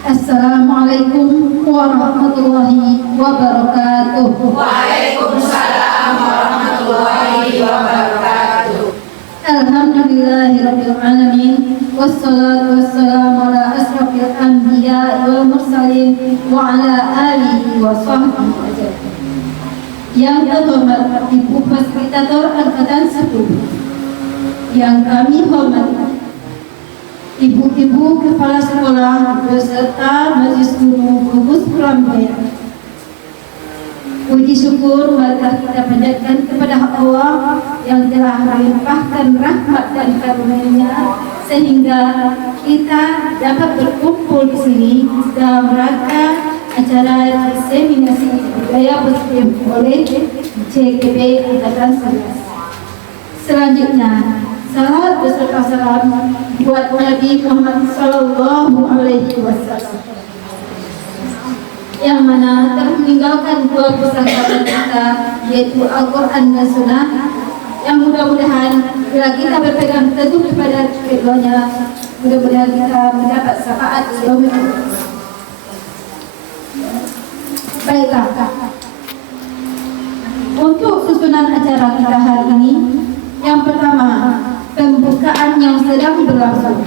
Assalamualaikum warahmatullahi wabarakatuh. Waalaikumsalam warahmatullahi wabarakatuh. Alhamdulillahirabbil alamin. Wassalatu wassalamu ala asrofil anbiya wal mursalin wa ala alihi wa sahbihi ajma'in. Yang terhormat Ibu Fasilitator Angkatan 10, yang kami hormati Ibu-ibu kepala sekolah beserta majelis guru gugus Pramudia. Puji syukur marilah kita panjatkan kepada Allah yang telah melimpahkan rahmat dan karunia-Nya sehingga kita dapat berkumpul di sini dalam rangka acara diseminasi budaya positif oleh CGP Angkatan 11. Selanjutnya, salawat beserta salam buat Nabi Muhammad Sallallahu Alaihi Wasallam yang mana telah meninggalkan dua pusaka kita, yaitu Al-Quran dan Sunnah, yang mudah-mudahan bila kita berpegang teguh kepada keduanya, mudah-mudahan kita mendapat syafaat yaumil akhir. Baiklah, untuk susunan acara kita hari ini, yang pertama, pembukaan yang sedang berlangsung.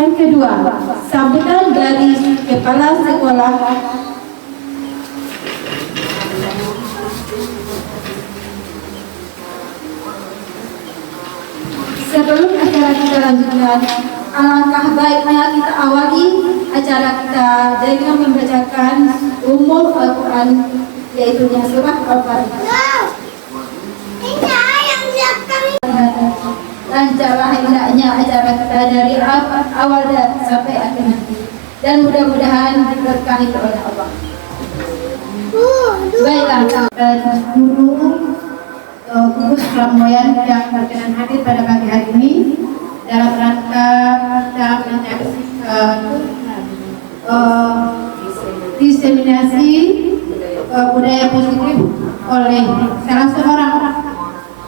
Yang kedua, sambutan dari kepala sekolah. Sebelum acara kita lanjutkan, alangkah baiknya kita awali acara kita dengan membacakan umul Al-Quran, yaitu surah Al-Fatihah. Lancarlah hendaknya acara kita dari awal sampai akhir nanti, dan mudah-mudahan diberkahi oleh Allah. Baiklah, guru gugus Pramudia yang berkenan hadir pada pagi hari ini dalam rangka kita menyaksikan diseminasi budaya positif oleh salah seorang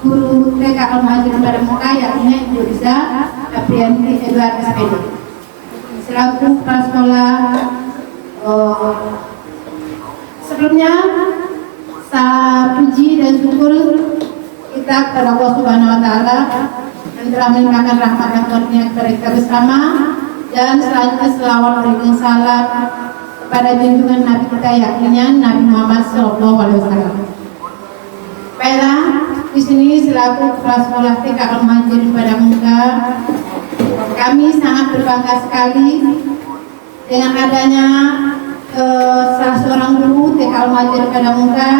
guru TK Al-Muhajir pada Muka, yakni Ibu Riza Aprianti Edward SPD. Selaku kepala sekolah, sebelumnya saya puji dan syukur kita kepada Allah Subhanahu Wa Taala yang telah melimpahkan rahmat dan karunia kepada kita bersama, dan selanjutnya selawat dan salam kepada junjungan Nabi kita, yakni Nabi Muhammad SAW. Baiklah, di sini selaku kepala sekolah TK Al-Muhajir pada Muka, kami sangat berbangga sekali dengan adanya salah seorang guru TK Al-Muhajir pada Muka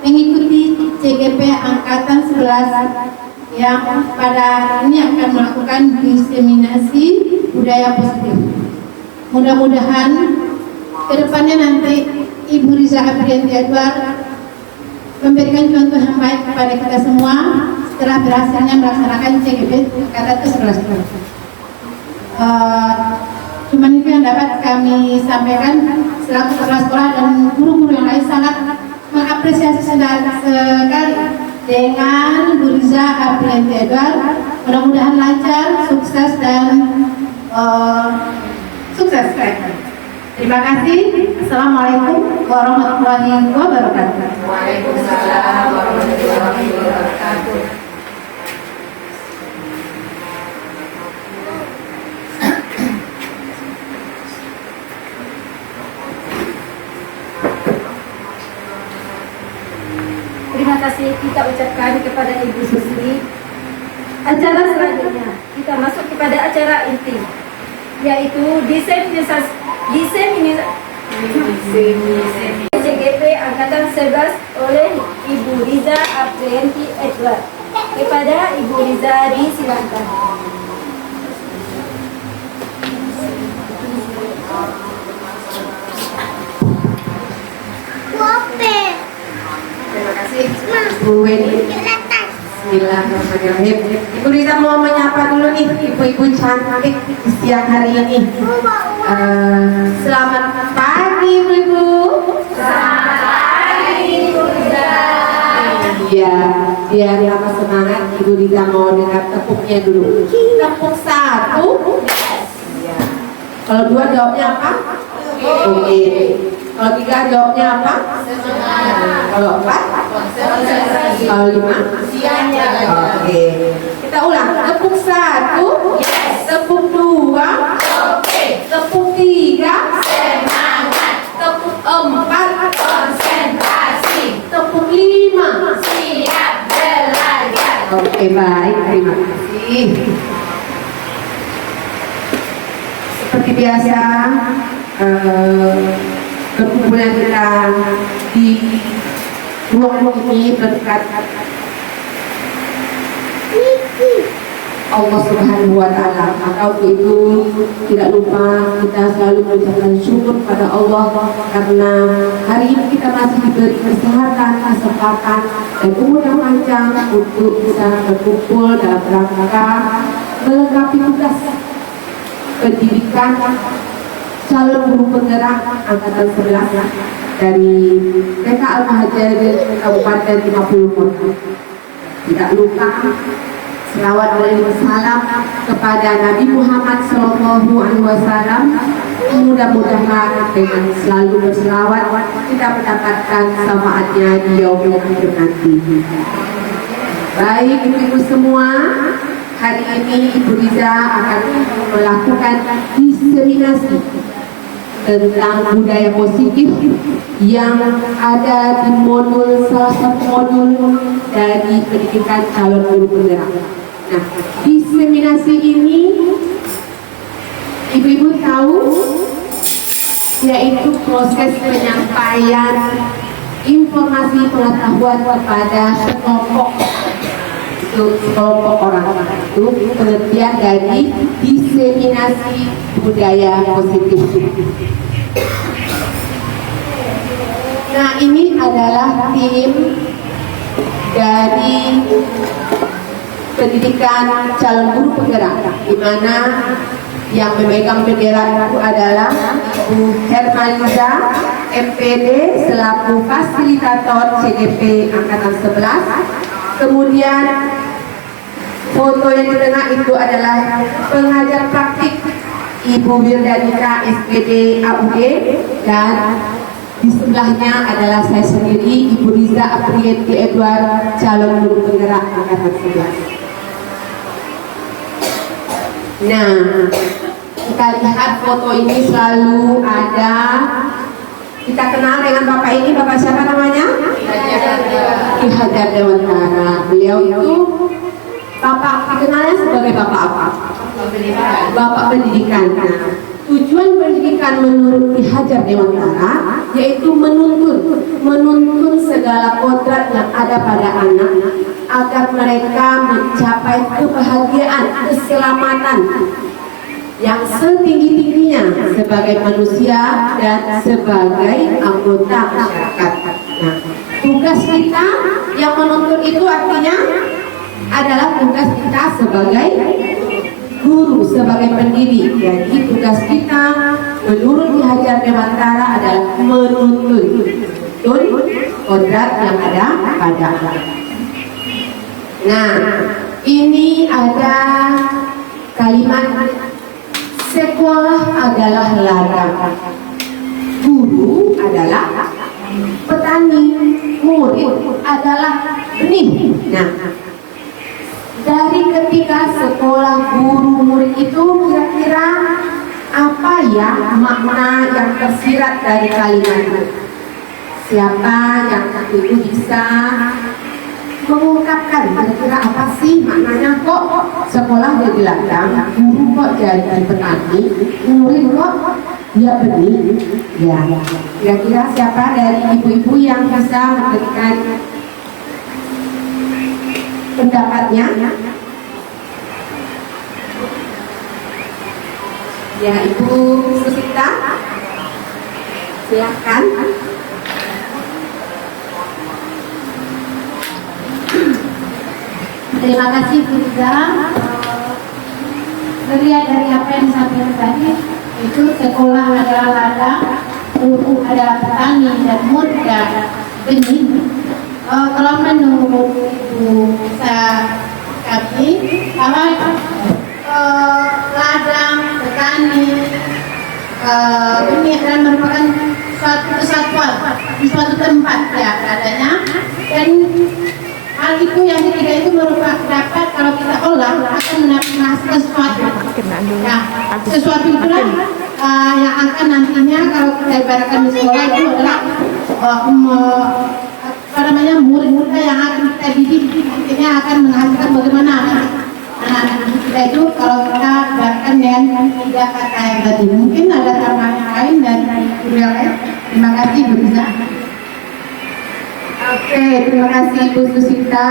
mengikuti CGP Angkatan 11 yang pada ini akan melakukan diseminasi budaya positif. Mudah-mudahan kedepannya nanti Ibu Riza Aprianti Edward memberikan contoh yang baik kepada kita semua setelah berhasilnya melaksanakan CGP Angkatan ke-11. Cuman itu yang dapat kami sampaikan selaku kepala sekolah, dan guru-guru yang lain sangat mengapresiasi sekali dengan Bu Riza Aprianti Edward. Mudah-mudahan lancar, sukses dan sukses. Terima kasih. Assalamualaikum warahmatullahi wabarakatuh. Waalaikumsalam warahmatullahi wabarakatuh. Terima kasih kita ucapkan kepada Ibu Susri. Acara selanjutnya kita masuk kepada acara inti, yaitu diseminasi CGP Angkatan 11 oleh Ibu Riza Aprianti Edward. Kepada Ibu Riza disilakan. Terima kasih Bu Weni. Bismillahirrahmanirrahim. Ibu Riza mau menyapa dulu nih ibu-ibu cantik di siang hari ini. Selamat pagi ibu-ibu. Selamat pagi Ibu Riza. Iya, biar tambah semangat Ibu Riza mau dengar tepuknya dulu. Tepuk 1, Kalau 2 jawabnya apa? Oke. Kalau 3 jawabnya apa? Kalau 4? Kalau 5? Oke. Kita ulang. Tepuk 1. Tepuk 2. Tepuk 3. Semangat, Tepuk 4. konsentrasi, Tepuk 5. siap belajar. Oke, baik. Terima kasih. Seperti biasa, perkumpulan kita di ruang ini berkat Allah Subhanahu wa Ta'ala. Maka itu tidak lupa kita selalu mengucapkan syukur pada Allah karena hari ini kita masih diberi kesehatan, kesempatan dan umur yang panjang untuk bisa berkumpul dalam rangka melengkapi tugas pendidikan calon guru penggerak angkatan 11 dari TK Al-Muhajirin Kabupaten 50 Kota. Tidak lupa selawat dan salam kepada Nabi Muhammad SAW. Mudah-mudahan dengan selalu berselawat kita mendapatkan syafaatnya di yaumil akhir nanti. Baik ibu-ibu semua, hari ini Ibu Riza akan melakukan diseminasi tentang budaya positif yang ada di salah satu modul dari pendidikan calon guru penggerak. Nah, diseminasi ini ibu-ibu tahu yaitu proses penyampaian informasi pengetahuan kepada sekelompok orang. Itu pengertian dari diseminasi budaya positif. Nah, ini adalah tim dari pendidikan calon guru penggerak, di mana yang memegang bendera itu adalah Bu Hermaliza MPD selaku fasilitator CGP angkatan 11. Kemudian foto yang di tengah itu adalah pengajar praktik Ibu Wirdanika SPD AUD, dan di sebelahnya adalah saya sendiri Ibu Riza Aprieti Edward, calon guru penggerak angkatan 11. Nah, kita lihat foto ini selalu ada. Kita kenal dengan bapak ini. Bapak siapa namanya? Ki Hajar Dewantara. Beliau itu bapak dikenalnya sebagai bapak apa? Bapak pendidikan. Nah, tujuan pendidikan menurut Ki Hajar Dewantara yaitu menuntun segala kodrat yang ada pada anak agar mereka mencapai kebahagiaan, keselamatan yang setinggi-tingginya sebagai manusia dan sebagai anggota masyarakat. Nah, tugas kita yang menuntun itu artinya adalah tugas kita sebagai guru, sebagai pendidik. Jadi tugas kita menurut Ki Hajar Dewantara adalah menuntun kodrat yang ada pada anak. Nah, ini ada kalimat sekolah adalah ladang, guru adalah petani, murid adalah benih. Nah, dari ketika sekolah guru murid itu kira-kira apa ya makna yang tersirat dari kalimat itu? Siapa yang itu bisa mengungkapkan kira-kira apa sih maknanya? Kok sekolah jadi ladang, guru kok jadi petani, murid kok dia benih? Ya, kira-kira siapa dari ibu-ibu yang bisa memberikan pendapatnya? Ya, Ibu Susita, silakan. Terima kasih Bu Riza. Melihat dari apa yang disampaikan tadi, itu sekolah adalah ladang, guru adalah petani, dan murid adalah benih. Kalau menurut Ibu kami, bahwa ladang, petani, ini adalah merupakan suatu kesatuan di suatu tempat ya beradanya, dan hal itu yang ketiga itu merupakan dapat kalau kita olah akan menghasilkan sesuatu. Nah, sesuatu itulah yang akan nantinya kalau kita ibaratkan di sekolah itu adalah murid-murid yang akan kita didik, nantinya akan menghasilkan bagaimana anak-anak kita itu kalau kita ibaratkan dengan 3 kata yang tadi. Mungkin ada tambahan yang lain dari guru yang lain. Terima kasih Bu Riza. Oke, terima kasih Ibu Susita.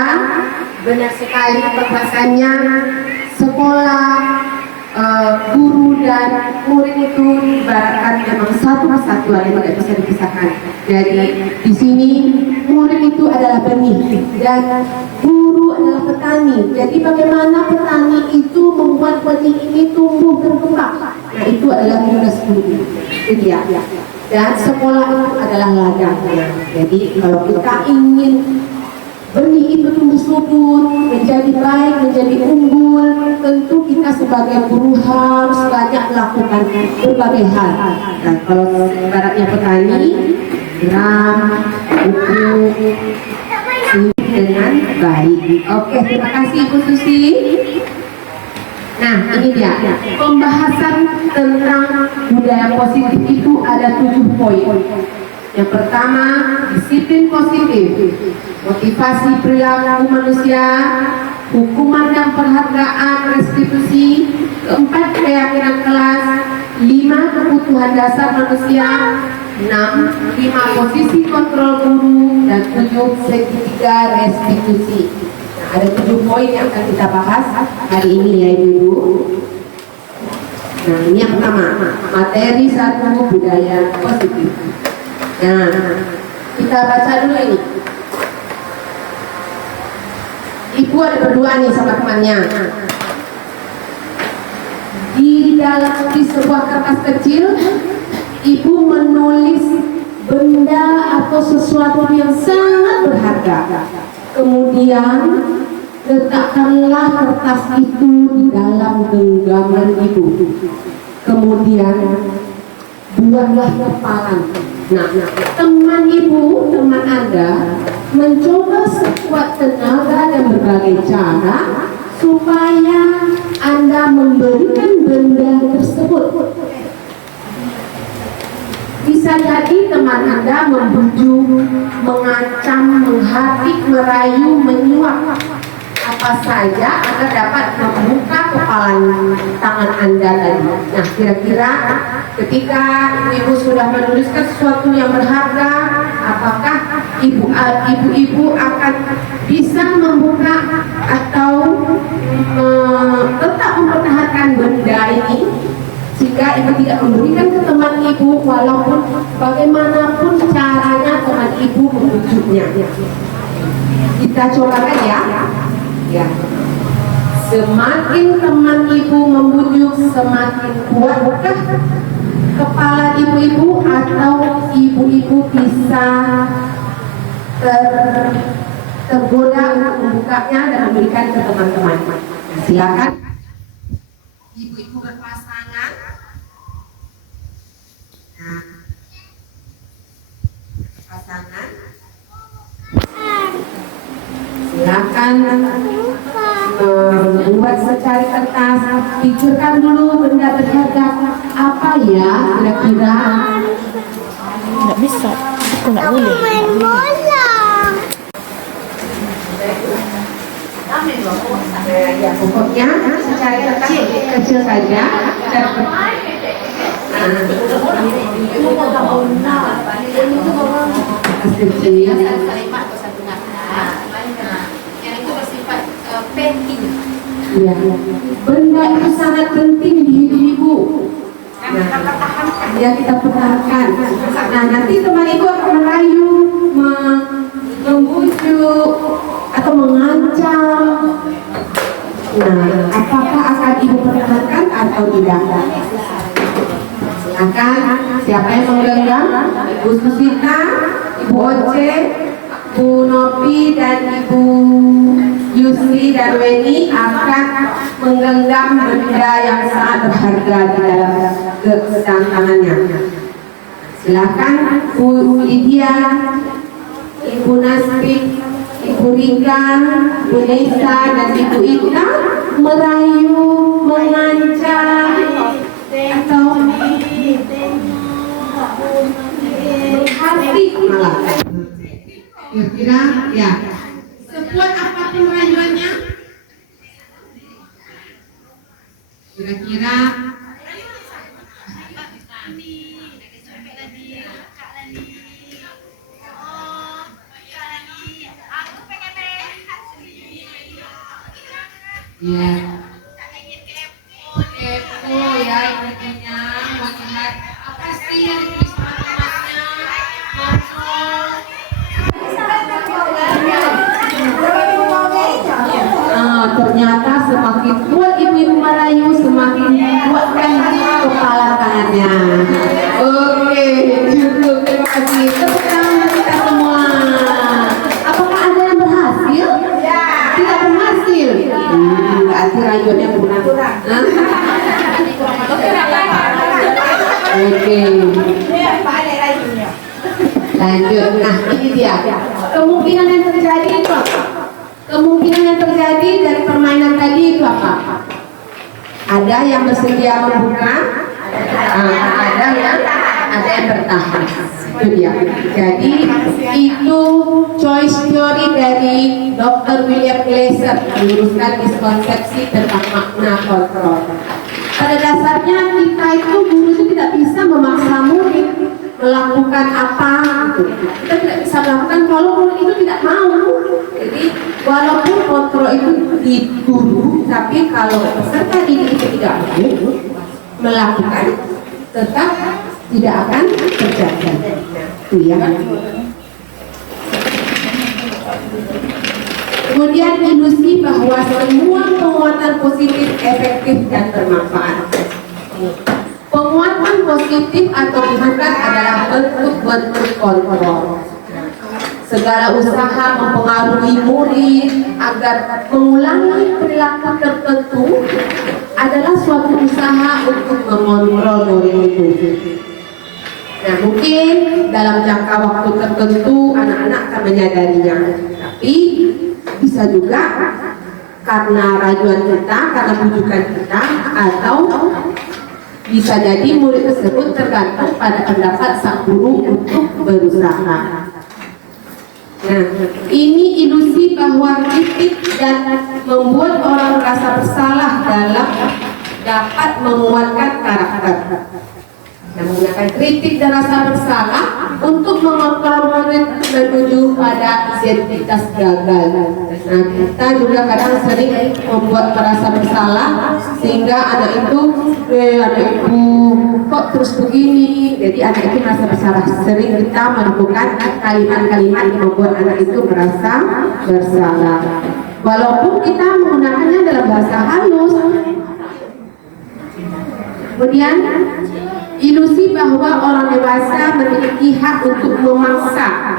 Benar sekali bahwasannya sekolah, guru dan murid itu ibaratkan memang satu kesatuan yang tidak bisa dipisahkan. Jadi di sini murid itu adalah benih dan guru adalah petani. Jadi bagaimana petani itu membuat benih ini tumbuh berkembang? Nah itu adalah tugas guru. Itu dia. Dan sekolah itu adalah ladangnya. Jadi kalau kita ingin benih itu tumbuh subur, menjadi baik, menjadi unggul, tentu kita sebagai guru harus banyak melakukan berbagai hal. Nah, kalau ibaratnya petani, geram, pupuk, dengan baik. Oke, terima kasih Ibu Susi. Nah, ini dia pembahasan tentang budaya positif itu ada 7 poin. Yang pertama, disiplin positif, motivasi perilaku manusia, hukuman dan penghargaan restitusi, keempat keyakinan kelas, 5 kebutuhan dasar manusia, 6 5 posisi kontrol guru, dan 7 segitiga restitusi. Nah, ada 7 poin yang akan kita bahas hari ini ya Ibu. Nah, ini yang pertama, materi 1 budaya positif. Nah, kita baca dulu ini. Ibu ada berdua nih sama temannya. Di sebuah kertas kecil, Ibu menulis benda atau sesuatu yang sangat berharga. Kemudian letakkanlah kertas itu di dalam genggaman Ibu. Kemudian buatlah kepalan. Nah, teman Ibu, teman Anda mencoba sekuat tenaga dan berbagai cara supaya Anda memberikan benda tersebut. Bisa jadi teman Anda membujuk, mengancam, menghardik, merayu, menyuap apa saja agar dapat membuka kepalan tangan Anda tadi. Nah, kira-kira ketika ibu sudah menuliskan sesuatu yang berharga, apakah ibu-ibu akan bisa membuka atau tetap mempertahankan benda ini jika ibu tidak memberikan ke teman ibu, walaupun bagaimanapun caranya teman ibu membujuknya? Kita cobakan ya. Ya. Semakin teman ibu membujuk, semakin kuatkah kepala ibu-ibu, atau ibu-ibu bisa tergoda untuk membukanya dan memberikan ke teman-teman? Silakan. Ibu-ibu berpasangan. Nah, pasangan. Silakan membuat secari kertas, pikirkan dulu benda berharga apa ya kira-kira. Nggak bisa, aku nggak boleh. Main bola. Ya, pokoknya secari kertas kecil saja. Kecil. Penting. Ya, benda itu sangat penting di hidup ibu. Ya, kita pertahankan. Nah, nanti teman ibu akan merayu, membujuk atau mengancam. Nah, apakah akan ibu pertahankan atau tidak? Silakan, siapa yang menggenggam? Ibu Susita, Ibu Oce, Bu Nopi, dan Ibu Yusri dan Weni akan menggenggam benda yang sangat berharga di dalam kedang tangannya. Silakan Bu Lydia, Ibu Nasri, Ibu Rika, Bu Nesa, dan Ibu Ita merayu, mengancam, atau hati malah. Kira-kira ya. Sekuat apapun rayuannya, Kira-kira ya. Kepo ya intinya mau lihat apa sih yang ditulis teman-temannya. Ternyata semakin kuat ibu-ibu merayu, semakin kuatkan kepala tangannya. Oke, cukup. Terima kasih. Tepuk tangan untuk kita semua. Apakah ada yang berhasil? Tidak berhasil. Berarti rayuannya kurang. Oke. Lanjut. Nah, ini dia. Kemungkinan yang terjadi itu apa? Kemungkinan yang terjadi dari permainan tadi itu apa? Ada yang bersedia membuka, ada yang bertahan. Itu dia. Jadi itu choice theory dari Dr. William Glasser meluruskan miskonsepsi tentang makna kontrol. Pada dasarnya kita itu guru itu tidak bisa memaksa murid melakukan apa gitu. Kita tidak bisa melakukan kalau murid itu tidak mau. Jadi walaupun kontrol itu di guru, tapi kalau peserta didik itu tidak mau melakukan, tetap tidak akan terjadi. Itu ya. Kemudian ilusi bahwa semua penguatan positif efektif dan bermanfaat. Penguatan positif atau bukan adalah bentuk-bentuk kontrol. Segala usaha mempengaruhi murid agar mengulangi perilaku tertentu adalah suatu usaha untuk mengontrol murid itu. Nah, mungkin dalam jangka waktu tertentu anak-anak akan menyadarinya, tapi bisa juga karena rayuan kita, karena bujukan kita, atau bisa jadi murid tersebut tergantung pada pendapat sang guru untuk berusaha. Nah, ini ilusi bahwa kritik dan membuat orang merasa bersalah dapat menguatkan karakter. Yang menggunakan kritik dan rasa bersalah untuk mengontrol murid menuju pada identitas gagal. Nah, kita juga kadang sering membuat merasa bersalah sehingga anak itu kok terus begini. Jadi anak itu merasa bersalah. Sering kita melakukan kalimat-kalimat yang membuat anak itu merasa bersalah. Walaupun kita menggunakannya dalam bahasa halus. Kemudian ilusi bahwa orang dewasa memiliki hak untuk memaksa.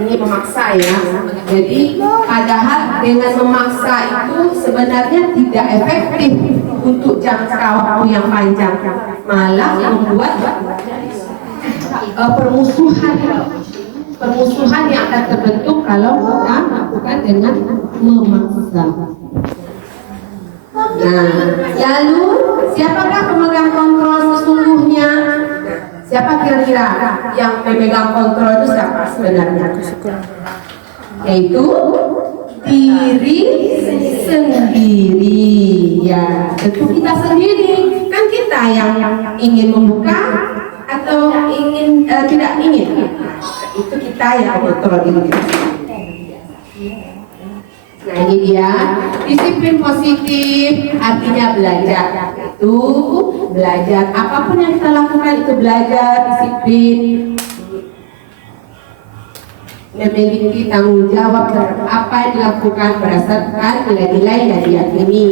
Ini memaksa ya. Jadi padahal dengan memaksa itu sebenarnya tidak efektif untuk jangka waktu yang panjang, malah membuat permusuhan yang akan terbentuk kalau kita lakukan dengan memaksa. Nah, lalu siapakah pemegang kontrol sesungguhnya? Siapa kira-kira yang memegang kontrol itu siapa sebenarnya? Yaitu diri sendiri. Ya, tentu kita sendiri. Kan kita yang ingin membuka atau ingin tidak ingin. Itu kita yang mengontrol diri. Nah, ini dia disiplin positif, artinya belajar. Itu belajar, apapun yang kita lakukan itu belajar, disiplin, memiliki tanggung jawab terhadap apa yang dilakukan berdasarkan nilai-nilai yang diyakini.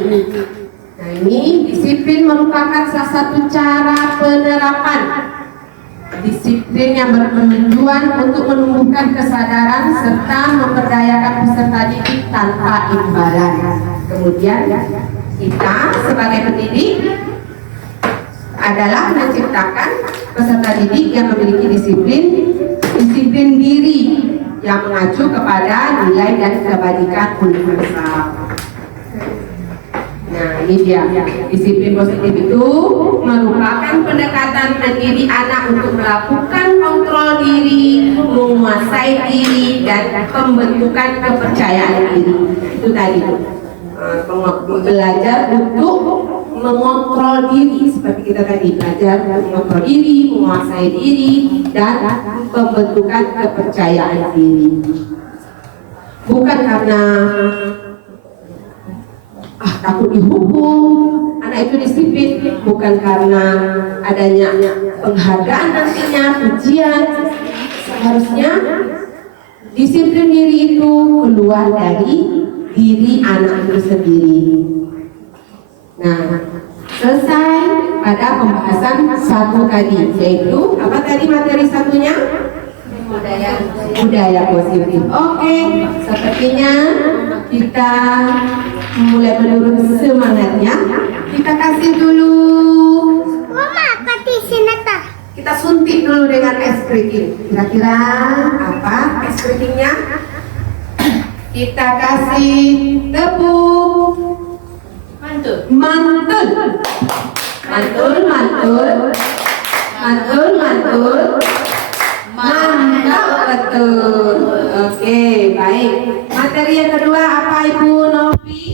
Nah, ini disiplin merupakan salah satu cara penerapan Disiplin yang bertujuan untuk menumbuhkan kesadaran serta memberdayakan peserta didik tanpa imbalan. Kemudian kita sebagai pendidik adalah menciptakan peserta didik yang memiliki disiplin diri yang mengacu kepada nilai dan kebajikan universal. Nah, ini dia. Disiplin positif itu merupakan pendekatan mendidik anak untuk melakukan kontrol diri, menguasai diri, dan pembentukan kepercayaan diri. Itu tadi. Belajar untuk mengontrol diri, seperti kita tadi belajar mengontrol diri, menguasai diri, dan pembentukan kepercayaan diri. Bukan karena takut dihukum, anak itu disiplin, bukan karena adanya penghargaan nantinya, pujian. Seharusnya disiplin diri itu keluar dari diri anak itu sendiri. Nah, selesai pada pembahasan satu tadi, yaitu apa tadi materi satunya? Budaya positif. Oke, sepertinya kita mulai menurun semangatnya. Kita kasih dulu. Mama, pati sinata. Kita suntik dulu dengan es keriting. Kira-kira apa es keritingnya? Kita kasih tepung. Mantul. Mantap, betul. Oke, baik. Materi yang kedua apa Ibu Novi?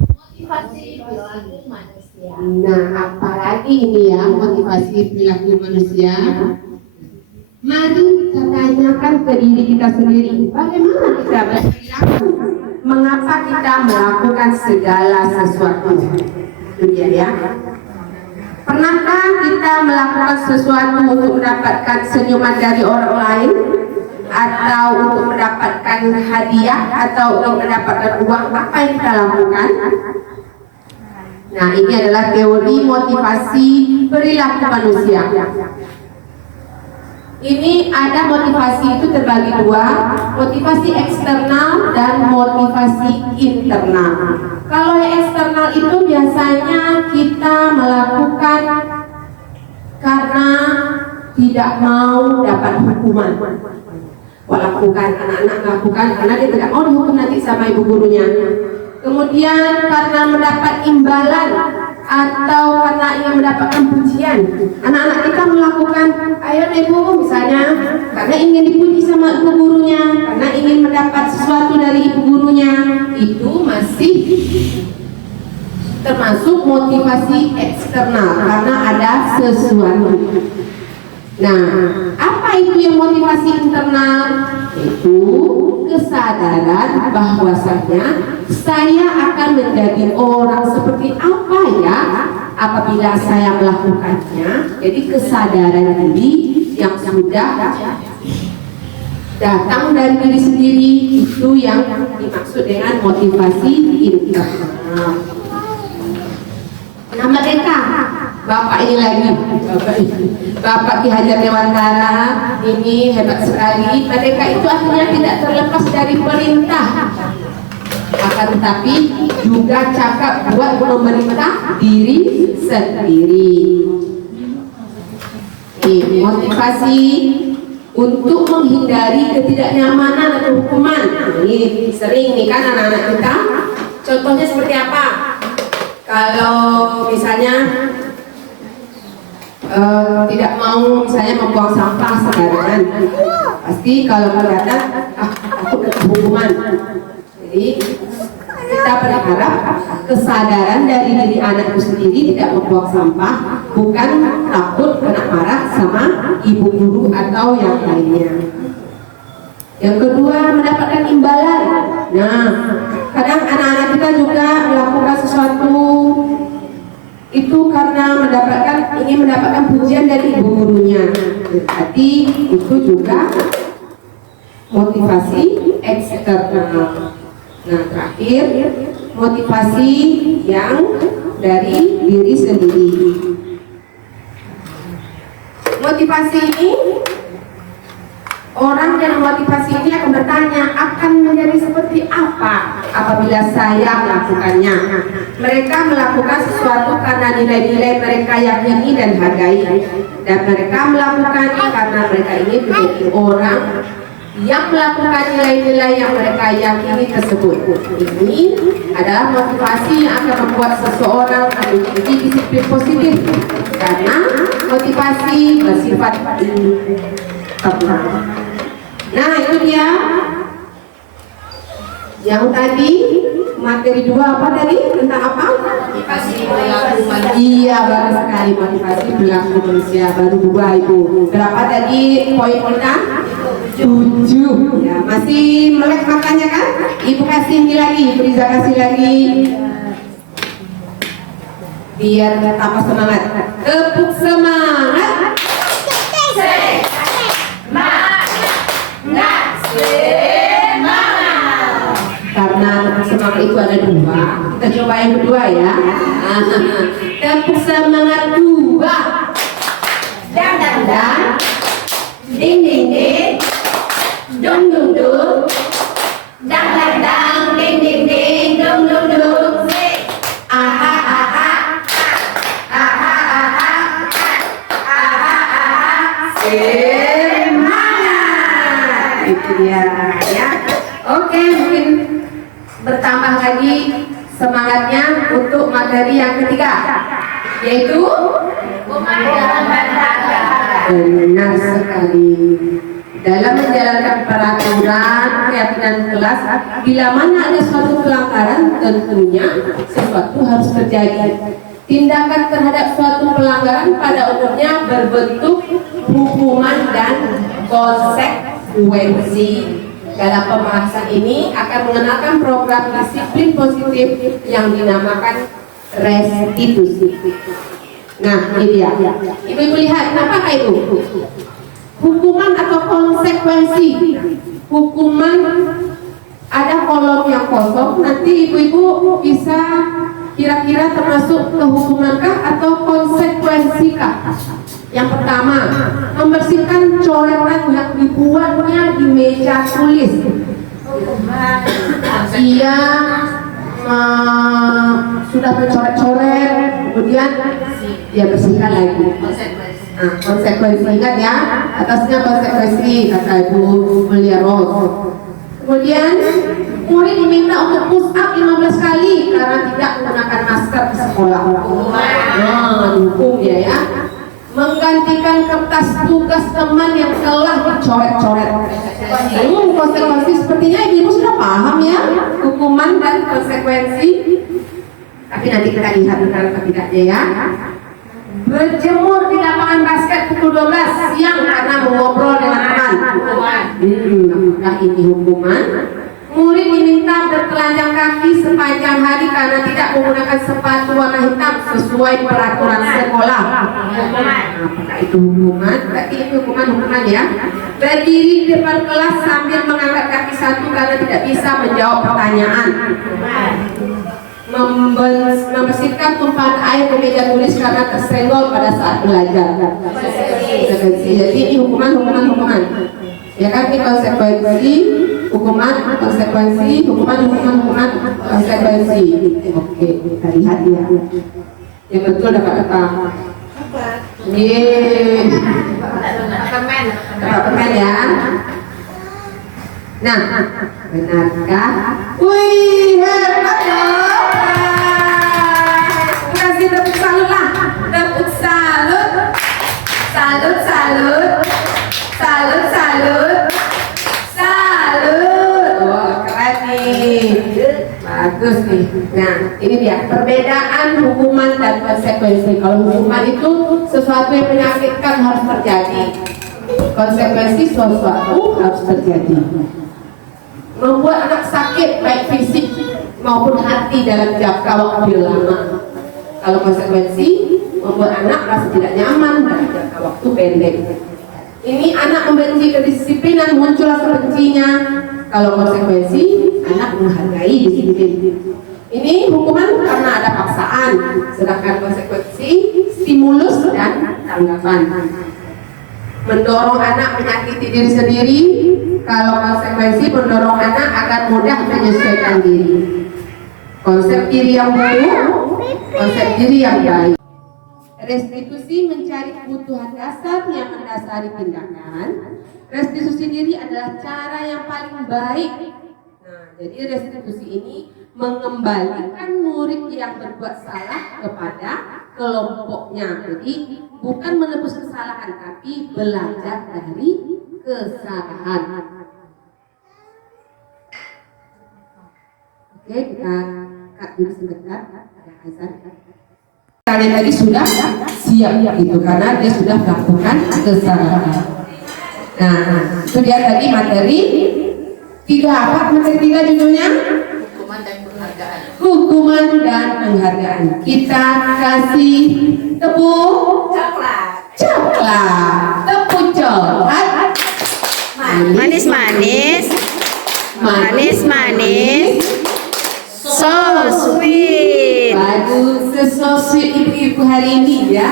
Motivasi perilaku manusia. Nah, apalagi ini ya motivasi perilaku manusia. Mari kita tanyakan ke diri kita sendiri, bagaimana kita berperilaku? Mengapa kita melakukan segala sesuatu? Itu dia ya. Pernahkah kita melakukan sesuatu untuk mendapatkan senyuman dari orang lain, atau untuk mendapatkan hadiah, atau untuk mendapatkan uang? Apa yang kita lakukan? Nah, ini adalah teori motivasi perilaku manusia. Ini ada motivasi itu terbagi dua, motivasi eksternal dan motivasi internal. Kalau yang eksternal itu biasanya kita melakukan karena tidak mau dapat hukuman. Melakukan, anak-anak melakukan karena dia tidak mau dihukum nanti sama ibu gurunya. Kemudian karena mendapat imbalan atau karena ingin mendapatkan pujian. Anak-anak kita melakukan, ayo ibu misalnya karena ingin dipuji sama ibu gurunya, karena ingin mendapat sesuatu dari ibu gurunya. Itu masih termasuk motivasi eksternal karena ada sesuatu. Nah, apa itu yang motivasi internal? Itu kesadaran bahwasanya saya akan menjadi orang seperti apa ya apabila saya melakukannya. Jadi kesadaran diri yang sudah datang dari diri sendiri, itu yang dimaksud dengan motivasi internal. Nah, mereka Bapak ini lagi, Bapak Ki Hajar Dewantara ini hebat sekali. Mereka itu akhirnya tidak terlepas dari perintah, akan tetapi juga cakap buat memerintah diri sendiri. Ini motivasi untuk menghindari ketidaknyamanan atau hukuman. Ini sering nih kan anak-anak kita. Contohnya seperti apa? Kalau misalnya tidak mau misalnya membuang sampah sembarangan, pasti kalau kelihatan takut hukuman. Jadi kita berharap kesadaran dari diri anak itu sendiri tidak membuang sampah, bukan takut kena marah sama ibu guru atau yang lainnya. Yang kedua, mendapatkan imbalan. Nah, kadang anak-anak kita juga melakukan sesuatu itu karena ingin mendapatkan pujian dari ibu gurunya. Jadi itu juga motivasi eksternal. Nah, terakhir motivasi yang dari diri sendiri. motivasi ini, orang yang motivasi ini akan bertanya, akan menjadi seperti apa apabila saya melakukannya. Mereka melakukan sesuatu karena nilai-nilai mereka yakini dan hargai, dan mereka melakukannya karena mereka ingin menjadi orang yang melakukan nilai-nilai yang mereka yakini tersebut. Ini adalah motivasi yang akan membuat seseorang memiliki disiplin positif, karena motivasi bersifat internal. Nah, itu dia yang tadi materi 2 apa tadi, tentang apa? Motivasi perilaku manusia. Iya, baru sekali, motivasi perilaku manusia. Baru 2 itu. Berapa tadi poin kita? 7. Ya, masih melek matanya kan? Ibu kasih ini lagi, Friza kasih lagi, biar tambah semangat. Tepuk semangat. Karena semangat itu ada 2, kita coba yang kedua ya. Tepuk semangat 2. Dang dang dang, Ding ding ding, dung dung dung, dang dang dang, ding ding ding, dung dung dung. aha aha, aha aha, aha aha, semangat. Itu dia ya. Oke, mungkin bertambah lagi semangatnya untuk materi yang ketiga, yaitu Pemandangan berharga. benar sekali. Dalam menjalankan peraturan keyakinan kelas, bila mana ada suatu pelanggaran, tentunya sesuatu harus terjadi. Tindakan terhadap suatu pelanggaran pada umumnya berbentuk hukuman dan konsekuensi. Dalam pembahasan ini akan mengenalkan program disiplin positif yang dinamakan restitusi. Nah, ini dia. Ibu-ibu lihat, kenapa itu? Hukuman atau konsekuensi. Hukuman ada kolom yang kosong. Nanti ibu-ibu bisa kira-kira termasuk ke hukumankah atau konsekuensikah? Yang pertama, membersihkan coretan yang dibuatnya di meja tulis. Dia sudah mencoret-coret, kemudian dia bersihkan lagi. Nah, konsekuensi, ingat ya, atasnya konsekuensi, kata Ibu Mulia Ros. Kemudian murid diminta untuk push up 15 kali karena tidak menggunakan masker di sekolah. Nah, hukum ya. Menggantikan kertas tugas teman yang telah dicoret-coret. Konsekuensi sepertinya ibu sudah paham ya, hukuman dan konsekuensi. Tapi nanti kita lihat benar atau tidaknya ya. Berjemur di lapangan basket pukul 12 siang karena mengobrol dengan teman. Apakah ini hukuman? Murid diminta bertelanjang kaki sepanjang hari karena tidak menggunakan sepatu warna hitam sesuai peraturan sekolah. Apakah itu hukuman? Berarti itu hukuman ya. Berdiri di depan kelas sambil mengangkat kaki satu karena tidak bisa menjawab pertanyaan. Membersihkan tumpahan air di meja tulis karena tersenggol pada saat belajar. Jadi ini hukuman. Ya kan, ini konsekuensi, hukuman, konsekuensi, hukuman, konsekuensi. Oke, kita lihat ya. Yang betul dapat apa? Yeay. Dapat permen ya. Nah, benarkah? Wih, hebat loh. Kasih tepuk salut lah. Tepuk salut. Salut. Wah, keren nih. Bagus nih. Nah, ini dia perbedaan hukuman dan konsekuensi. Kalau hukuman itu sesuatu yang menyakitkan harus terjadi. Konsekuensi sesuatu harus terjadi. Membuat anak sakit baik fisik maupun hati dalam jangka waktu lama. Kalau konsekuensi membuat anak merasa tidak nyaman dalam jangka waktu pendek. Ini anak membenci kedisiplinan, muncullah kebencinya. Kalau konsekuensi anak menghargai disiplin. Ini hukuman karena ada paksaan, sedangkan konsekuensi stimulus dan tanggapan. mendorong anak menyakiti diri sendiri. Kalau konsekuensi mendorong anak agar mudah menyesuaikan diri. Konsep diri yang buruk, konsep diri yang baik. Restitusi mencari kebutuhan dasar yang mendasari tindakan. Restitusi diri adalah cara yang paling baik. Nah, jadi restitusi ini mengembalikan murid yang berbuat salah kepada kelompoknya. Jadi bukan menebus kesalahan, tapi belajar dari kesalahan. Oke, kita cut dulu sebentar. Ada azan. Kalian tadi sudah siap gitu karena dia sudah melakukan kesalahan. Nah, itu dia tadi materi 3 apa? Materi 3 judulnya? Hukuman dan penghargaan. Kita kasih tepuk coklat, tepuk coklat, Manis-manis. Manis-manis. So sweet. Bagus, so sweet ibu-ibu hari ini ya.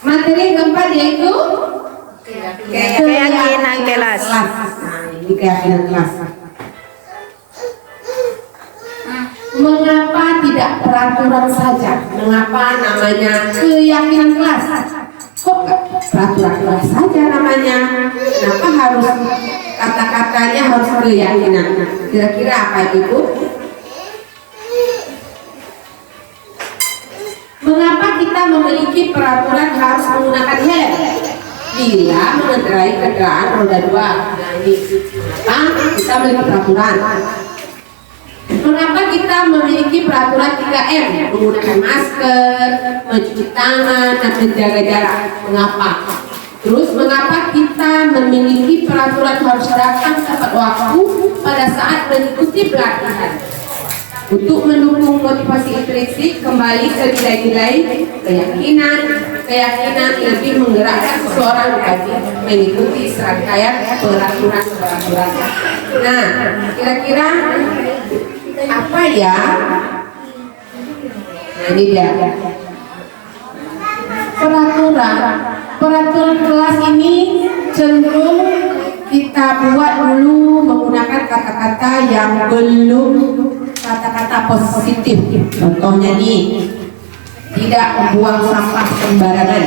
Materi keempat yaitu Keyakinan kelas. Nah, ini keyakinan kelas. Mengapa tidak peraturan saja? Mengapa namanya keyakinan kelas? Kok peraturan kelas saja namanya? Kenapa harus kata-katanya harus keyakinan? Kira-kira apa itu? Mengapa kita memiliki peraturan harus menggunakan helm bila mengendarai kendaraan roda 2? Nah, ini kenapa kita memiliki peraturan? Mengapa kita memiliki peraturan 3M? Menggunakan masker, mencuci tangan, dan menjaga jarak. Mengapa? Terus mengapa kita memiliki peraturan harus datang tepat waktu pada saat mengikuti pelatihan? Untuk mendukung motivasi intrinsik, kembali ke nilai-nilai keyakinan lebih menggerakkan seseorang bagi mengikuti serangkaian peraturan. Nah, kira-kira apa ya? Nah, ini dia. Peraturan kelas ini cenderung kita buat dulu menggunakan kata-kata yang belum kata-kata positif. Contohnya nih, tidak membuang sampah sembarangan.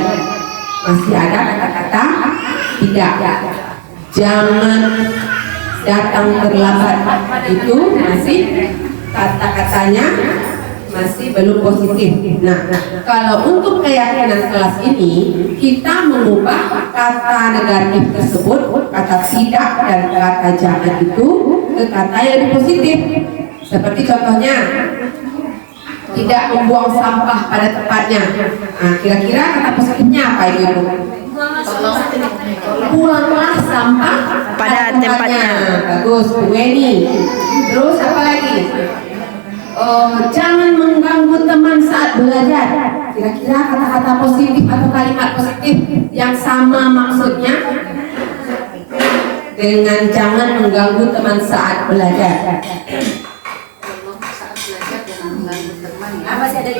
Masih ada kata-kata tidak. Jangan datang terlambat. Itu masih kata-katanya masih belum positif. Nah, kalau untuk keyakinan kelas ini kita mengubah kata negatif tersebut, kata tidak dan kata jangan itu ke kata yang lebih positif. Seperti contohnya tidak membuang sampah pada tempatnya. Nah, kira-kira kata positifnya apa itu? Buanglah sampah pada tempatnya. Bagus, Bu Weni. Terus apa lagi? Jangan mengganggu teman saat belajar. Kira-kira kata-kata positif atau kalimat positif yang sama maksudnya dengan jangan mengganggu teman saat belajar.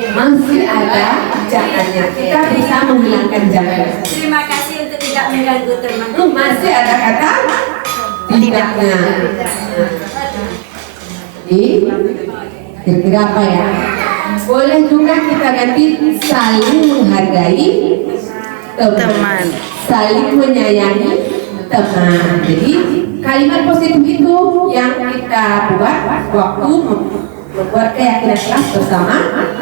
Masih ada jangannya. Kita bisa menghilangkan jangan. Terima kasih untuk tidak mengganggu teman. Masih ada kata tidaknya. Kira-kira apa ya? Boleh juga kita ganti saling menghargai teman, saling menyayangi teman. Jadi kalimat positif itu yang kita buat waktu membuat keyakinan kelas bersama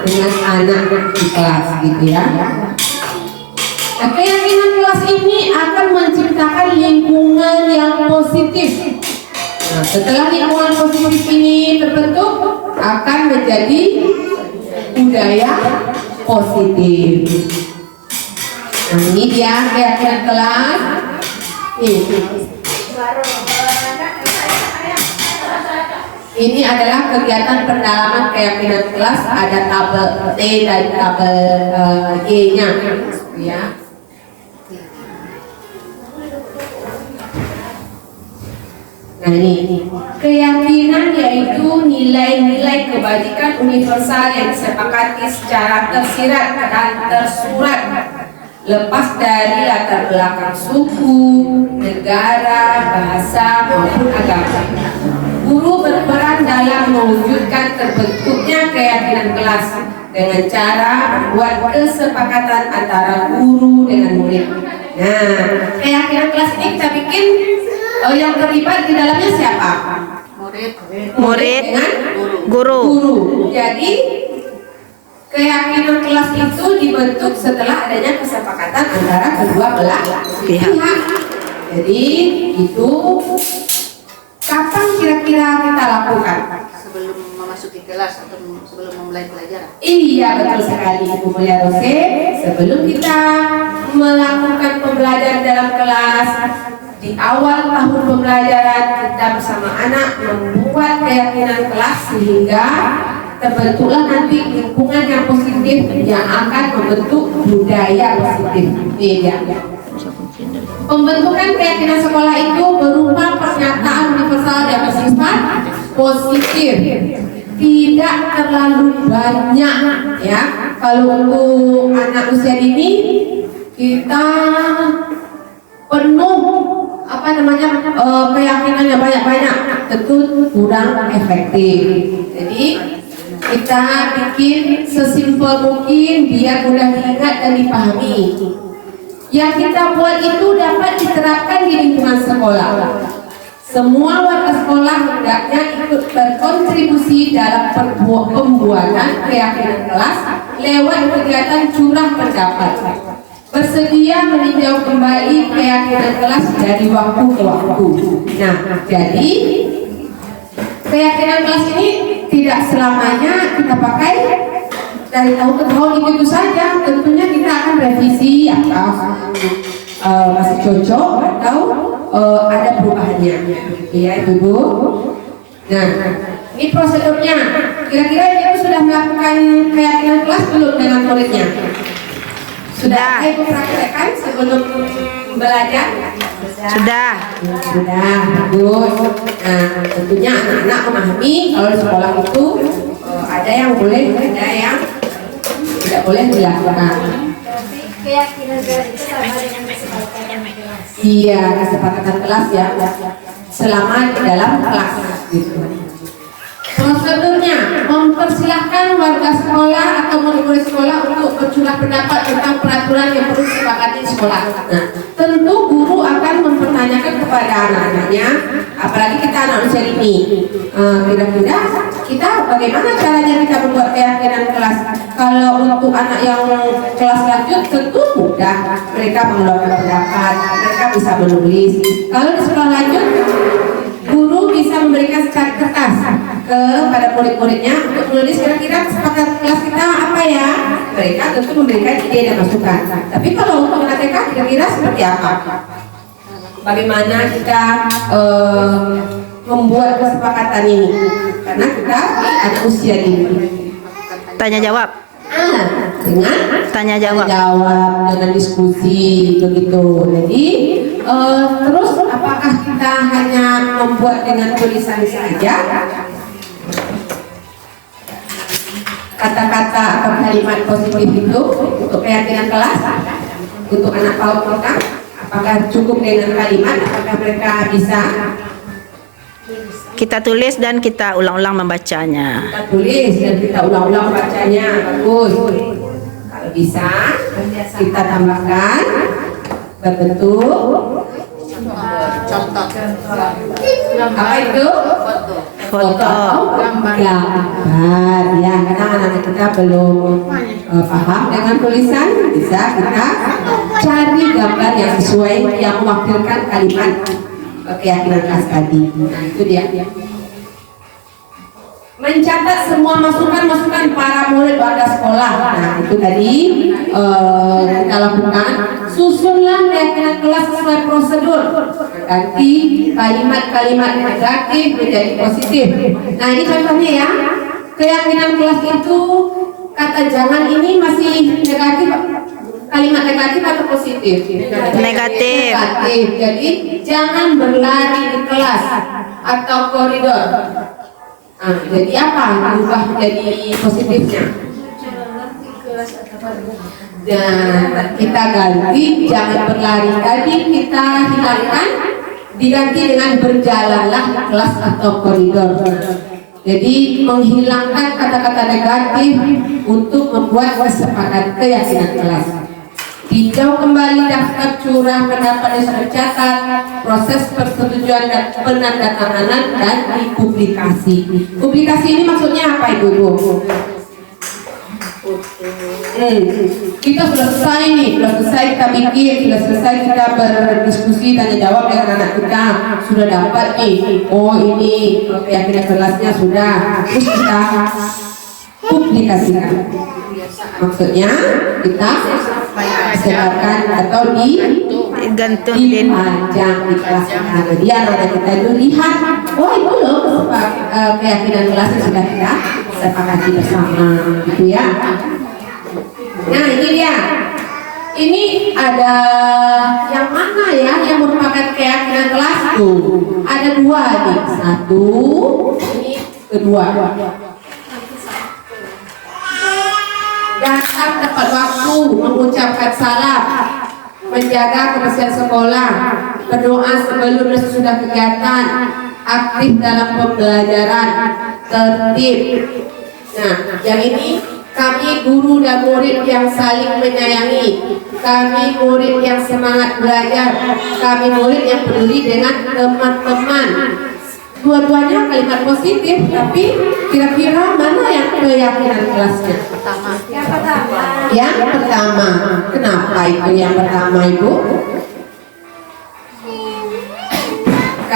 dengan anak di kelas gitu ya. Nah, keyakinan kelas ini akan menciptakan lingkungan yang positif. Nah, setelah lingkungan positif ini terbentuk, akan menjadi budaya positif. Nah, ini dia keyakinan kelas. Ini adalah kegiatan pendalaman keyakinan kelas. Ada tabel T dan tabel G-nya, ya. Nah, ini keyakinan yaitu nilai-nilai kebajikan universal yang disepakati secara tersirat dan tersurat lepas dari latar belakang suku, negara, bahasa maupun agama. Guru berperan dalam mewujudkan terbentuknya keyakinan kelas dengan cara membuat kesepakatan antara guru dengan murid. Nah, keyakinan kelas ini kita bikin yang terlibat di dalamnya siapa? Murid, dengan guru. Jadi keyakinan kelas itu dibentuk setelah adanya kesepakatan antara kedua belah pihak. Jadi itu kapan kira-kira kita lakukan? Sebelum memasuki kelas atau sebelum memulai pelajaran? Iya, betul sekali Ibu Mulia Rose. Sebelum kita melakukan pembelajaran dalam kelas, di awal tahun pembelajaran kita bersama anak membuat keyakinan kelas sehingga terbentuklah nanti lingkungan yang positif yang akan membentuk budaya positif. Iya. Pembentukan keyakinan sekolah itu berupa pernyataan universal yang bersifat positif, tidak terlalu banyak ya. Kalau untuk anak usia ini kita penuh keyakinannya banyak-banyak, tentu kurang efektif. Jadi kita bikin sesimpel mungkin biar mudah diingat dan dipahami. Yang kita buat itu dapat diterapkan di lingkungan sekolah. Semua warga sekolah hendaknya ikut berkontribusi dalam pembuatan keyakinan kelas lewat kegiatan curah pendapat. Bersedia meninjau kembali keyakinan kelas dari waktu ke waktu. Nah, jadi keyakinan kelas ini tidak selamanya kita pakai dari tahun ke tahun itu saja. Tentunya kita akan revisi atau masih cocok atau ada perubahannya. Iya, Ibu. Nah, ini prosedurnya. Kira-kira Ibu sudah melakukan keyakinan kelas belum dengan muridnya? Sudah. Ibu praktekkan sebelum belajar? Sudah. Sudah, bagus. Nah, tentunya anak-anak memahami kalau di sekolah itu ada yang boleh, ada yang tidak boleh dilakukan. Keyakinan kelas itu sama dengan kesepakatan kelas. Iya, kesepakatan kelas ya, selama di dalam kelas gitu. Prosedurnya mempersilahkan warga sekolah atau murid-murid sekolah untuk bercurah pendapat tentang peraturan yang perlu disepakati di sekolah. Nah, tentu guru akan mempertanyakan kepada anak-anaknya, apalagi kita anak usia ini, kira-kira kita bagaimana caranya kita membuat keyakinan kelas. Kalau untuk anak yang kelas lanjut tentu mudah, mereka mengeluarkan pendapat, mereka bisa menulis. Kalau di sekolah lanjut, guru bisa memberikan secari kertas kepada murid-muridnya untuk menulis kira-kira kesepakatan kelas kita apa ya. Mereka tentu memberikan ide dan masukan. Tapi kalau untuk anak TK kira-kira seperti apa? Bagaimana kita membuat kesepakatan ini? Karena kita anak usia ini. Tanya jawab. Dengan Tanya jawab. dengan diskusi begitu. Jadi terus apakah kita hanya membuat dengan tulisan saja? Kata-kata atau kalimat positif itu untuk keyakinan kelas untuk anak PAUD kita, apakah cukup dengan kalimat? Apakah mereka bisa? Kita tulis dan kita ulang-ulang membacanya. Kita tulis dan kita ulang-ulang bacanya, bagus. Kalau bisa kita tambahkan berbentuk Contoh. apa itu? Foto. Gambar ya, karena anak-anak kita belum paham dengan tulisan, bisa kita cari gambar yang sesuai yang mewakilkan kalimat keyakinan kelas tadi. Nah, itu dia. Mencatat semua masukan-masukan para murid warga sekolah. Nah, itu tadi kita lakukan. Susunlah keyakinan kelas sesuai prosedur. Ganti kalimat-kalimat negatif menjadi positif. Nah, ini contohnya ya. Keyakinan kelas itu kata jangan ini masih negatif. Kalimat negatif atau positif? Negatif. Negatif. Jadi jangan berlari di kelas atau koridor. Jadi apa berubah menjadi positifnya? Nah, kita ganti, jangan berlari tadi kita hilangkan, diganti dengan berjalanlah kelas atau koridor. Jadi menghilangkan kata-kata negatif untuk membuat kesepakatan keyakinan kelas. Tinjau kembali daftar curah pendapat yang sudah tercatat, proses persetujuan dan penandatanganan dan dipublikasi. Publikasi ini maksudnya apa Ibu? Kita sudah selesai nih, sudah selesai kita bikin, sudah selesai kita berdiskusi tanya jawab dengan anak kita, sudah dapat nih. Oh ini keyakinan kelasnya sudah, terus kita publikasikan. Maksudnya kita sebarkan atau gantung dipajang di kelas kita. Biar anak kita itu lihat, oh itu loh keyakinan kelasnya sudah kita sepakati bersama, gitu ya. Nah ini dia. Ini ada yang mana ya yang merupakan keyakinan kelas tuh? Ada dua nih. Satu, ini kedua. Datang tepat waktu, mengucapkan salam, menjaga kebersihan sekolah, berdoa sebelum dan sesudah kegiatan, aktif dalam pembelajaran, tertib. Nah, yang ini kami guru dan murid yang saling menyayangi, kami murid yang semangat belajar, kami murid yang peduli dengan teman-teman. Dua-duanya kalimat positif, tapi kira-kira mana yang keyakinan kelasnya? Yang pertama. Kenapa itu yang pertama Ibu?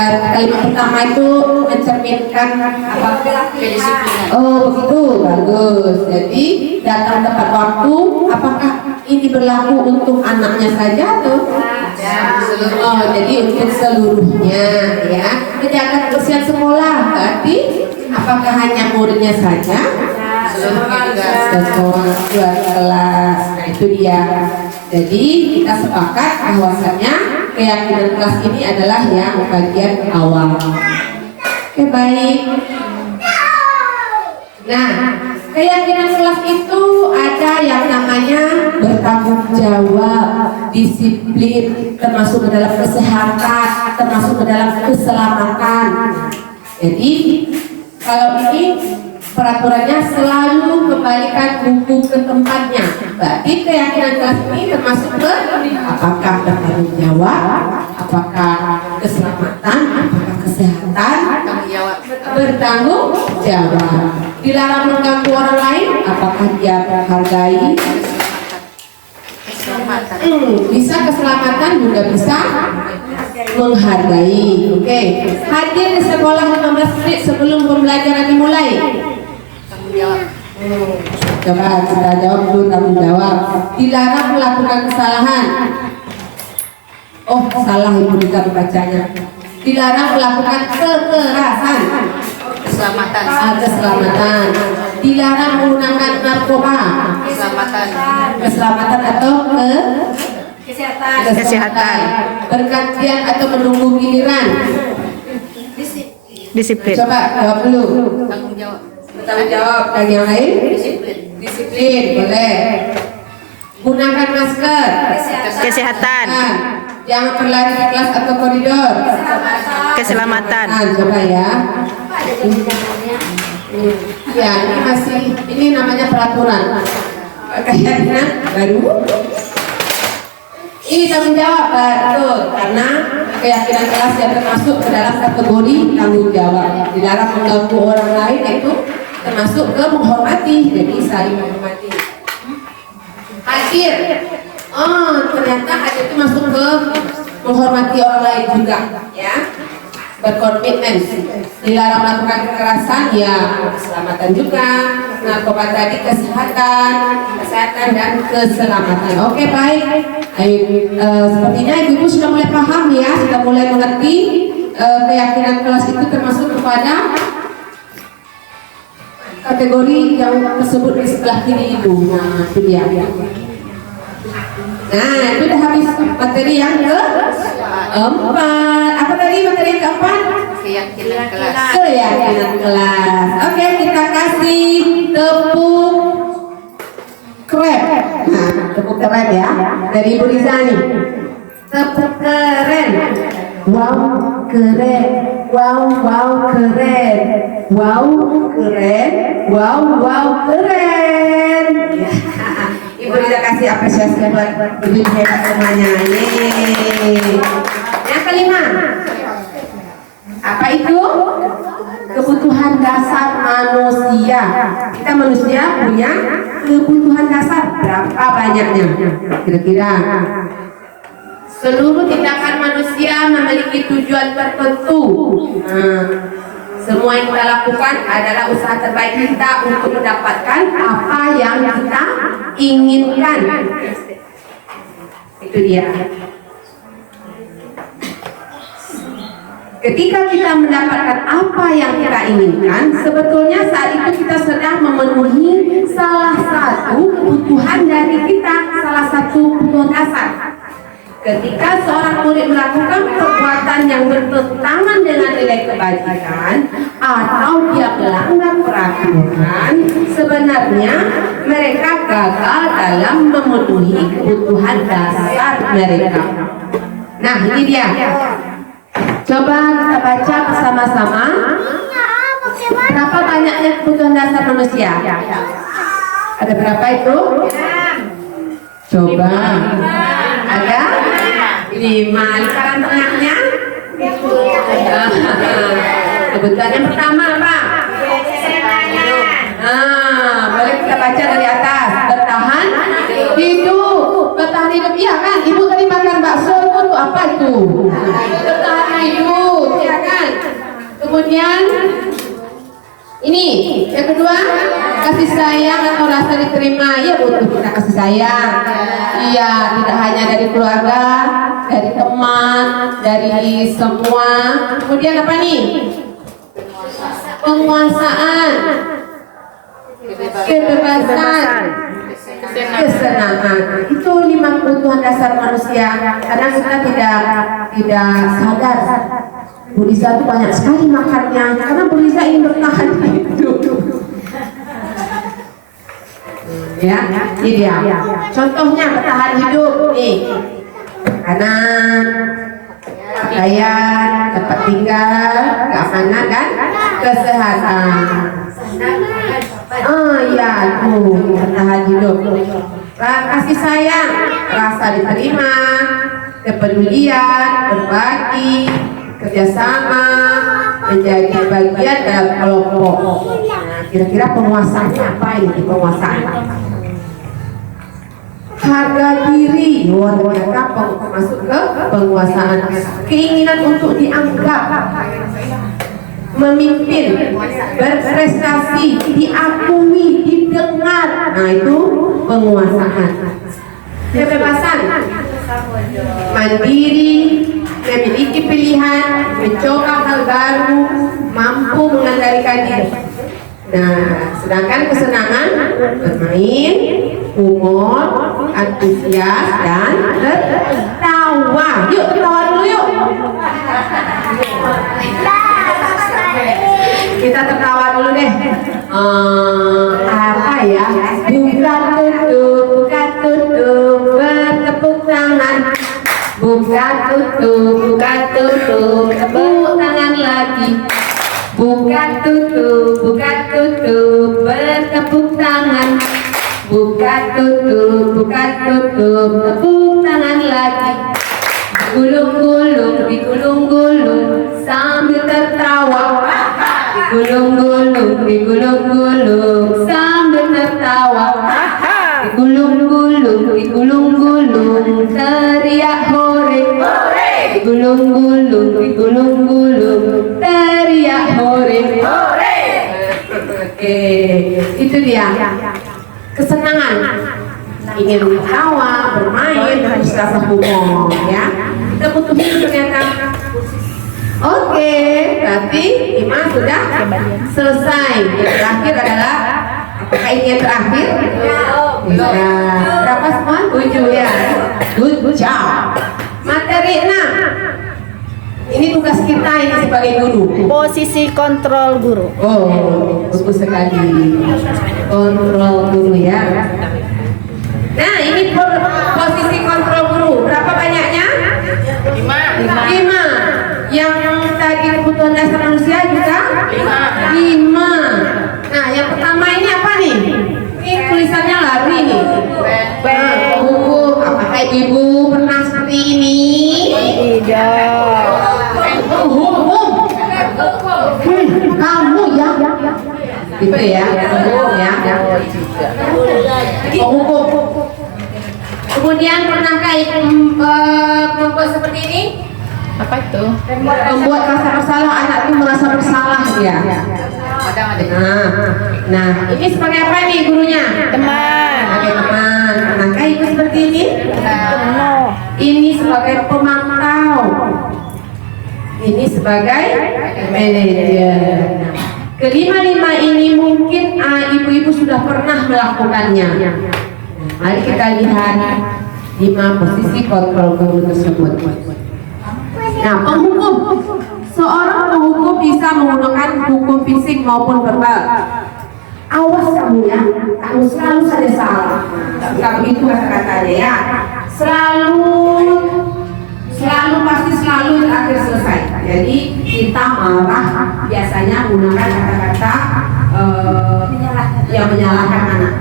Kalimat pertama itu mencerminkan apa? Kedisiplinan. Oh begitu, bagus. Jadi datang tepat waktu. Apakah ini berlaku untuk anaknya saja atau? Oh, jadi untuk seluruhnya ya. Menjaga kebersihan sekolah, berarti apakah hanya muridnya saja? Seluruhnya juga. Sekolah dua kelas. Nah itu dia. Jadi kita sepakat bahwasanya keyakinan kelas ini adalah yang bagian awal. Oke baik. Nah, keyakinan kelas itu ada yang namanya bertanggung jawab, disiplin, termasuk ke dalam kesehatan, termasuk ke dalam keselamatan. Jadi kalau ini peraturannya selalu kembalikan buku ke tempatnya. Berarti keyakinan kelas ini termasuk ke apakah bertanggung jawab, apakah keselamatan, apakah kesehatan, Tanggung jawab. bertanggung jawab. Dilarang mengganggu orang lain, apakah dia menghargai? Keselamatan. Bisa keselamatan juga bisa menghargai. Oke. Hadir di sekolah 15 menit sebelum pembelajaran dimulai. Tanggung jawab. Coba kita jawab dulu tanggung jawab. Dilarang melakukan kesalahan. Oh salah Ibu Dika membacanya. Dilarang melakukan kekerasan. Keselamatan. Keselamatan. Dilarang menggunakan narkoba. Keselamatan. Keselamatan atau Kesehatan. Bergantian atau menunggu giliran. Disiplin. Coba jawab dulu. Tanggung jawab. Tanggung jawab dan yang lain. Disiplin. Disiplin boleh. Gunakan masker. Kesehatan. Jangan berlari di kelas atau koridor. Keselamatan. Coba ya. Ya ini namanya peraturan. Keyakinan baru. Ini tanggung jawab betul karena keyakinan kelas yang termasuk ke dalam kategori tanggung jawab. Dilarang mengganggu orang lain itu termasuk ke menghormati, jadi saling menghormati. Hadir. Oh ternyata hadir itu masuk ke menghormati orang lain juga, ya. Berkomitmen. Dilarang melakukan kekerasan, ya keselamatan juga. Narkoba tadi kesehatan dan keselamatan. Oke baik. Sepertinya ibu sudah mulai paham ya, sudah mulai mengerti keyakinan kelas itu termasuk kepada kategori yang tersebut di sebelah kiri itu. Nah itu dia. Nah itu udah habis materi yang keempat. Apa tadi materi yang keempat? Keyakinan kelas. Keyakinan kelas. Oke kita kasih tepuk clap. keren ya. Dari Ibu Riza nih. Tepuk keren. Wow, keren. Wow, wow, keren. Wow, keren. Wow, wow, keren. Ibu Riza kasih apresiasi buat ibu hebat semuanya. Yeay. Yang kelima, apa itu? Kebutuhan dasar manusia. Kita manusia punya kebutuhan dasar berapa banyaknya? Kira-kira seluruh tindakan manusia memiliki tujuan tertentu. Semua yang kita lakukan adalah usaha terbaik kita untuk mendapatkan apa yang kita inginkan. Itu dia. Ketika kita mendapatkan apa yang kita inginkan, sebetulnya saat itu kita sedang memenuhi salah satu kebutuhan dari kita, salah satu kebutuhan dasar. Ketika seorang murid melakukan perbuatan yang bertentangan dengan nilai kebajikan atau dia melanggar peraturan, sebenarnya mereka gagal dalam memenuhi kebutuhan dasar mereka. Nah, ini dia. Coba kita baca bersama-sama. Berapa banyaknya kebutuhan dasar manusia? Ada berapa itu? Coba. Ada 5. Lingkaran tengahnya? Kebutuhan yang pertama apa? Boleh kita baca dari atas. Bertahan hidup. Bertahan hidup, iya kan? Ibu tadi makan bakso itu apa itu? Bertahan hidup, iya kan? Kemudian ini yang kedua, kasih sayang atau rasa diterima. Ya, butuh kita kasih sayang. Iya, tidak hanya dari keluarga, dari teman, dari semua. Kemudian apa nih? Penguasaan, kebebasan, kesenangan. Itu 5 kebutuhan dasar manusia. Kadang kita tidak sadar. Bu Riza itu banyak sekali makannya karena Bu Riza ingin bertahan hidup. Ya, ini dia. Contohnya bertahan hidup nih. Makanan, pakaian, tempat tinggal, keamanan dan kesehatan. Oh iya, itu bertahan hidup. Kasih sayang, rasa diterima, kepedulian, berbagi, kerjasama, menjadi bagian dalam kelompok. Nah, kira-kira penguasaannya apa ini? Penguasaan harga diri, luar biasa, masuk ke penguasaan. Keinginan untuk dianggap, memimpin, berprestasi, diakui, didengar. Nah, itu penguasaan. Kebebasan, mandiri, memiliki pilihan, mencoba hal baru, mampu mengendalikan diri. Nah, sedangkan kesenangan, bermain, humor, antusias, dan tertawa. Yuk, tertawa dulu yuk. Kita tertawa dulu deh. Apa ya? Buka tutup, bertepuk tangan. Buka tutup, tepuk tangan lagi. Buka tutup, bertepuk tangan. Buka tutup, tepuk tangan lagi. Digulung-gulung, sambil tertawa. Digulung-gulung, sambil tertawa. Digulung-gulung, teriak hore. Digulung-gulung, teriak hore. Oke, itu dia. Kesenangan, ingin ketawa, bermain, harus rasa humor, ya. Kita butuh itu ternyata. Oke, berarti 5 sudah selesai. Yang terakhir adalah apakah ini yang terakhir? Berapa semua? 7 ya. Good job. Materi 6. Ini tugas kita ini sebagai guru. Posisi kontrol guru. Oh, bagus sekali. Kontrol guru ya. Nah, ini ibu-ibu pernah seperti ini? Tidak. Kamu ya. Gitu ya, ya. Penghukum. Kemudian pernahkah ibu membuat seperti ini? Apa itu? Membuat rasa bersalah, anak itu merasa bersalah ya. Nah, ini sebagai apa nih gurunya? Teman. Sebagai teman. Pernahkah ibu seperti ini? Penuh. Ini sebagai pemantau. Ini sebagai manajer. Kelima-lima ini mungkin ibu-ibu sudah pernah melakukannya. Mari kita lihat 5 posisi kontrol guru tersebut. Nah, penghukum. Seorang penghukum bisa menggunakan hukum fisik maupun verbal. Awas kamu ya, kamu selalu saja salah. Suka begitu kata-katanya ya. Pasti selalu terakhir selesai. Jadi kita marah biasanya menggunakan kata-kata yang menyalahkan anak.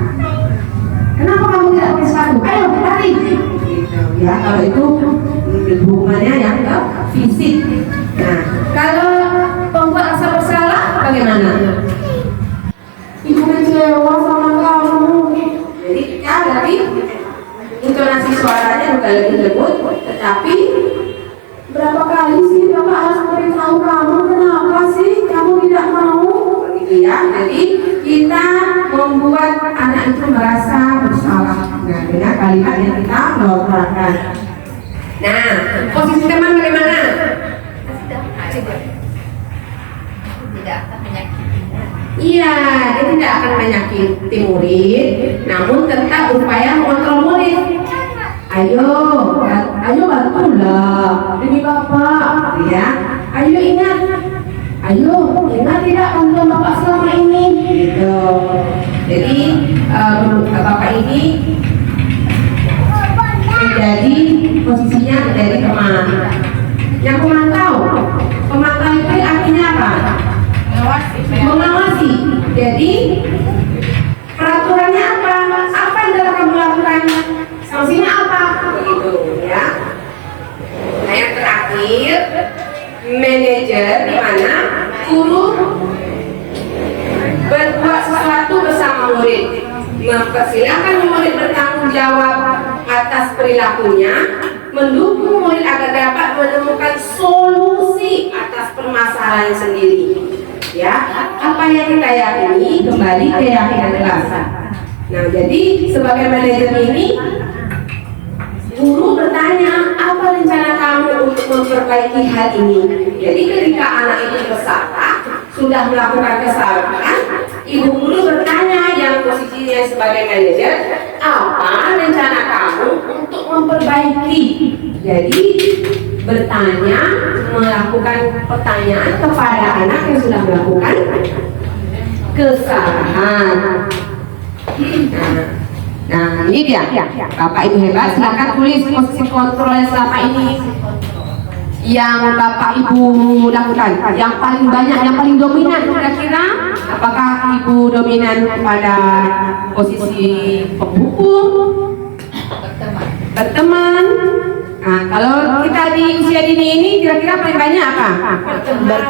Kenapa kamu tidak pakai sepatu? Ayo lari. Gitu ya. Kalau itu hubungannya yang ke fisik. Nah, kalau pembuat rasa bersalah bagaimana? Ibu kecewa sama kamu. Jadi ya tapi intonasi suaranya bukan lebih lembut, tetapi berapa kali sih Bapak harus memberitahu kamu, kenapa sih kamu tidak mau? Begitu ya. Jadi kita membuat anak itu merasa bersalah dengan kalimat yang kita lontarkan. Nah, posisi teman bagaimana? Tidak akan menyakiti. Iya, dia tidak akan menyakiti murid, namun tetap berupaya mengontrol murid. Ayo bantulah demi Bapak, ya. Ayo ingat tidak bantuan Bapak selama ini. Gitu. Jadi Bapak ini menjadi posisinya menjadi teman. Yang pemantau itu artinya apa? Mengawasi. Jadi peraturannya apa? Apa yang dapat kamu lakukan? Sanksinya apa? Begitu ya. Nah yang terakhir, manajer di mana guru berbuat sesuatu bersama murid, mempersilahkan murid bertanggung jawab atas perilakunya, mendukung murid agar dapat menemukan solusi atas permasalahan sendiri. Ya, apa yang kita yakini kembali keyakinan kelas. Nah, jadi sebagai manajer ini, guru bertanya apa rencana kamu untuk memperbaiki hal ini. Jadi ketika anak itu bersalah, sudah melakukan kesalahan, ibu guru bertanya yang posisinya sebagai manajer, apa rencana kamu untuk memperbaiki. Jadi bertanya, melakukan pertanyaan kepada anak yang sudah melakukan kesalahan. Nah ini dia, Bapak Ibu hebat. Silakan tulis posisi kontrol yang selama ini yang Bapak Ibu lakukan, yang paling banyak, yang paling dominan. Kira-kira apakah Ibu dominan pada posisi penghukum, berteman? Nah, kalau kita di usia dini ini kira-kira paling banyak apa?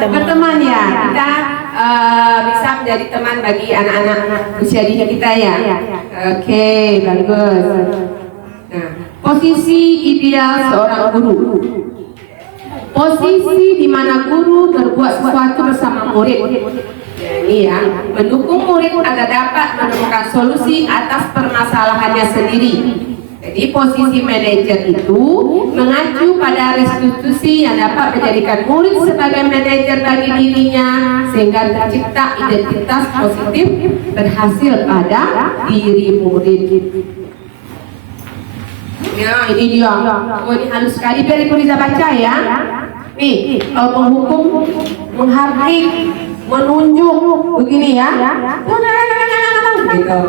Berteman ya. Kita bisa menjadi teman bagi anak-anak usia dini kita ya. Oke, bagus. Nah, posisi ideal seorang guru. Posisi di mana guru berbuat sesuatu bersama murid. Ini ya, mendukung murid agar dapat menemukan solusi atas permasalahannya sendiri. Jadi posisi manajer itu mengacu pada restitusi yang dapat menjadikan murid sebagai manajer bagi dirinya sehingga tercipta identitas positif berhasil pada diri murid. Ya ini dia. Oh ini halus sekali, biar Ibu bisa baca ya. Nih, kalau penghukum menghardik, menunjuk begini ya. Gitu.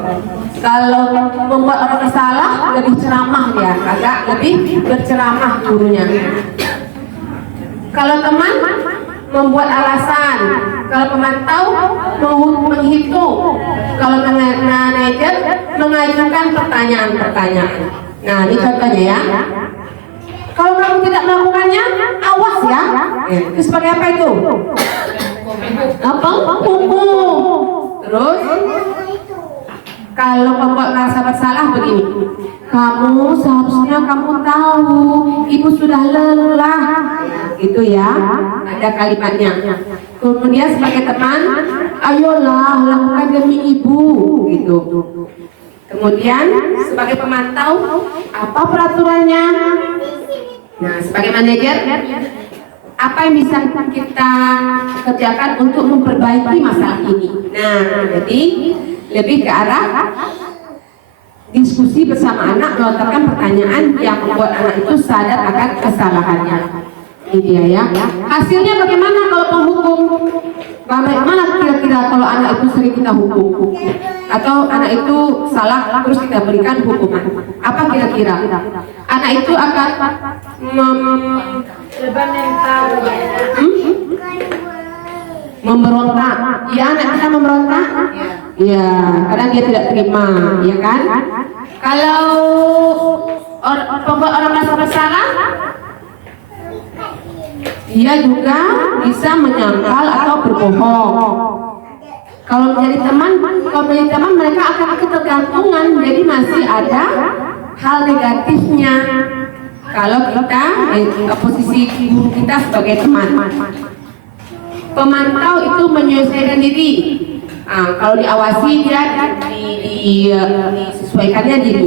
Kalau membuat orang salah lebih ceramah ya, agak lebih berceramah gurunya. Kalau teman membuat alasan, kalau pemantau menghitung, kalau manajer mengajukan pertanyaan-pertanyaan. Nah, ini contohnya ya. Kalau kamu tidak melakukannya, awas ya. Itu sebagai apa itu? Apa? Hukum. Terus, kalau pembuat merasa bersalah begini, kamu seharusnya kamu tahu, ibu sudah lelah, gitu ya. Ada kalimatnya. Kemudian sebagai teman, ayolah lakukan demi ibu, gitu. Kemudian sebagai pemantau, apa peraturannya? Nah, sebagai manajer, apa yang bisa kita kerjakan untuk memperbaiki masalah ini? Nah, jadi lebih ke arah diskusi bersama anak, melontarkan pertanyaan yang membuat anak itu sadar akan kesalahannya. Ini dia ya. Hasilnya bagaimana kalau penghukum? Bagaimana kira-kira kalau anak itu sering kita hukum? Atau anak itu salah terus kita berikan hukuman? Apa kira-kira? Anak itu akan Beban mental. memberontak. Ya, anak kita memberontak. Ya, karena dia tidak terima, ya kan? Kalau orang merasa bersalah, dia juga bisa menyangkal atau berbohong. Kalau menjadi teman mereka akan ketergantungan. Jadi masih ada hal negatifnya. Kalau kita posisi guru kita sebagai teman. Pemantau itu menyesuaikan diri. Kalau diawasi dia disesuaikannya diri.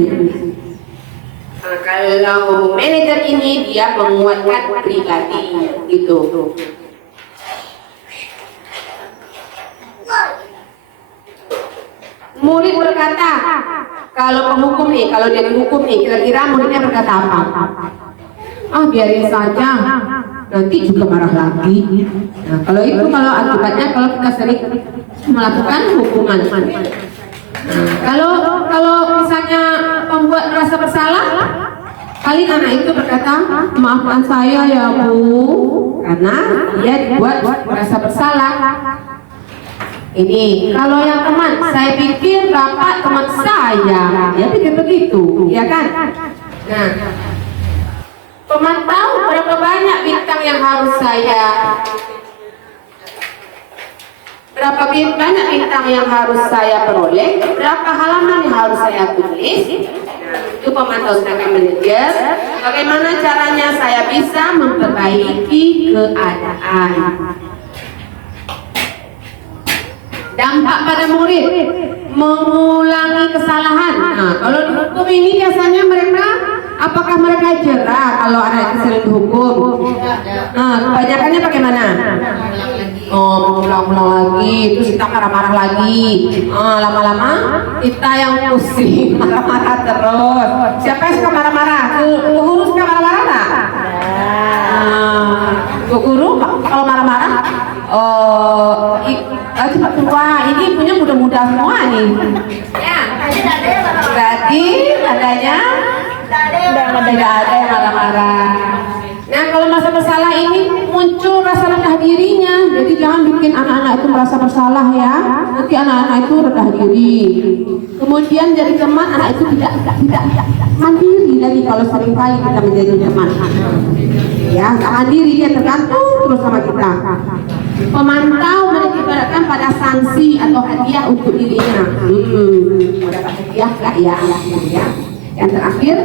Kalau manajer ini dia menguatkan pribadi gitu. Murid berkata, kalau penghukum nih, kalau dia dihukum nih, kira-kira muridnya berkata apa? Biarin saja, nanti juga marah lagi. Nah, kalau akibatnya kalau kita sering melakukan hukuman. Nah, kalau misalnya pembuat merasa bersalah, paling anak itu berkata, maafkan saya ya Bu, karena dia dibuat merasa bersalah. Ini kalau yang teman, saya pikir Bapak teman saya, dia pikir begitu, ya kan? Nah, pemantau berapa banyak bintang yang harus banyak bintang yang harus saya peroleh, berapa halaman yang harus saya tulis. Itu pemantau sedangkan manajer, bagaimana caranya saya bisa memperbaiki keadaan. Dampak pada murid, mengulangi kesalahan. Nah, kalau dihukum ini biasanya apakah mereka jerah kalau anak itu sering dihukum? Nah, kebanyakannya bagaimana? Mengulang-ulang lagi, terus kita marah-marah lagi. Lama-lama kita yang pusing, marah-marah terus. Siapa yang suka marah-marah? Guru suka marah-marah nggak? Guru kalau marah-marah, cepat keluar. Ini punya muda-muda semua nih. Ya, berarti adanya tidak ada yang marah-marah. Nah, kalau merasa bersalah ini muncul rasa rendah dirinya. Jadi jangan bikin anak-anak itu merasa bersalah ya. Nanti anak-anak itu rendah diri. Kemudian jadi teman, anak itu tidak mandiri lagi kalau sering kali kita menjadi teman. Ya, tak mandiri, dia tergantung terus sama kita. Pemantau menitikberatkan pada sanksi atau hadiah untuk dirinya. Dapat hadiah nggak ya? Yang terakhir,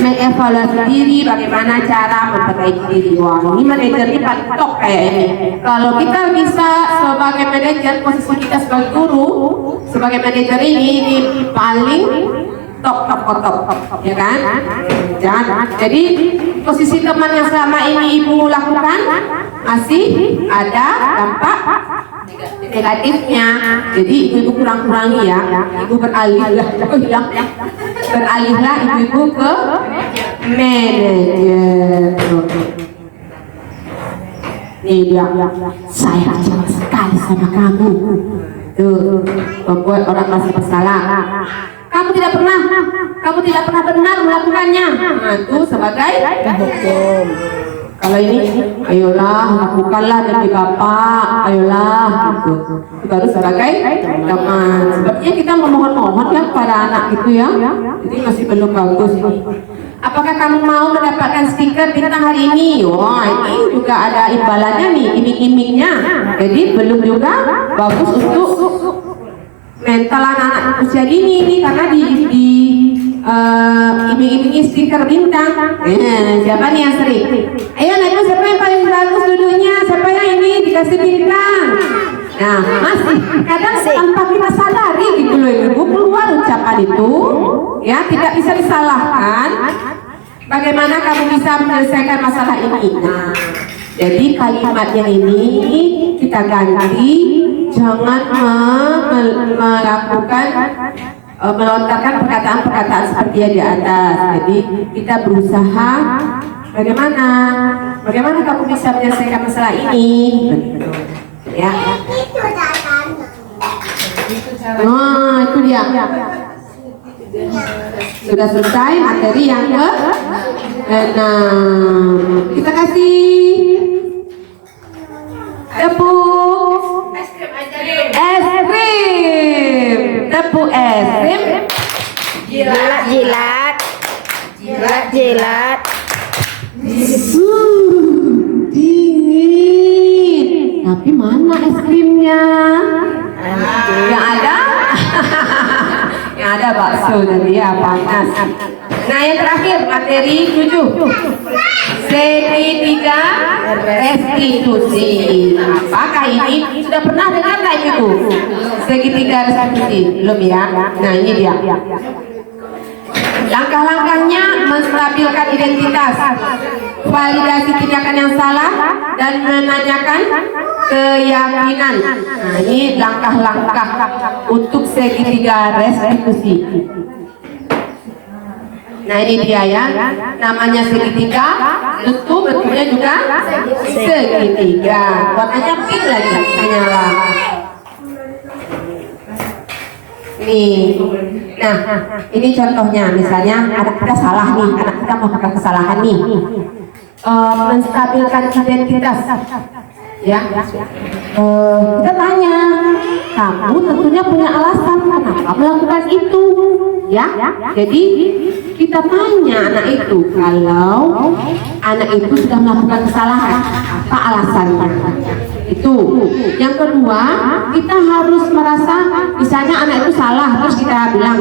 mengevaluasi diri, bagaimana cara memperbaiki diri. Wah, ini manajer ini paling top kayaknya. Kalau kita bisa sebagai manajer, posisi kita sebagai guru, sebagai manajer ini paling top, ya kan? Jangan. Jadi posisi teman yang selama ini ibu lakukan masih ada dampak negatifnya. Jadi ibu kurang-kurangi ya. Ibu beralihlah ibu ke manajer. Nih dia, saya kecewa sekali sama kamu. Tuh, membuat orang masih bersalah. Kamu tidak pernah benar melakukannya. Nah, itu sebagai hukum. Kalau ini, ayolah lakukanlah demi Bapak, ayolah gitu. Itu baru sebagai teman. Sebabnya kita memohon-mohon ya pada anak itu ya. Jadi masih belum bagus ini. Apakah kamu mau mendapatkan stiker bintang hari ini? Wah, ini juga ada imbalannya nih, iming-imingnya. Jadi belum juga bagus untuk mental anak-anak usia dini nih, karena di iming-imingi stiker bintang. Siapa nih yang sering? Ayo Naibu, siapa yang paling bagus duduknya? Siapa yang ini dikasih bintang? Nah, masih kadang tanpa kita sadari gitu loh Ibu, keluar ucapan itu ya, tidak bisa disalahkan. Bagaimana kamu bisa menyelesaikan masalah ini? Nah, jadi kalimatnya ini kita ganti, jangan melakukan melontarkan perkataan-perkataan seperti yang di atas. Jadi kita berusaha bagaimana kamu bisa menyelesaikan masalah ini, ya. Oh, itu dia. Sudah selesai materi yang ke-6. Kita kasih tepuk es krim. Tepuk es krim. Jilat, jilat. Jilat, jilat. Dingin. Tapi mana es krimnya? Yang ada? Yang ada bakso tadi ya, panas. Nah, yang terakhir materi 7. Segitiga restitusi. Apakah ini sudah pernah dengar nggak Ibu? Segitiga restitusi belum ya? Nah, ini dia. Langkah-langkahnya menstabilkan identitas, validasi tindakan yang salah, dan menanyakan keyakinan. Nah, ini langkah-langkah untuk segitiga restitusi. Nah, ini dia ya, namanya segitiga, tentu bentuknya juga segitiga. Warnanya pink lagi, menyala. Nih, nah ini contohnya, misalnya anak kita salah nih, anak kita melakukan kesalahan nih, menstabilkan identitas, ya. Kita tanya, kamu tentunya punya alasan kenapa melakukan itu, ya. Jadi kita tanya anak itu, kalau anak itu sudah melakukan kesalahan, apa alasannya? Itu. Yang kedua, kita harus merasa misalnya anak itu salah, terus kita bilang,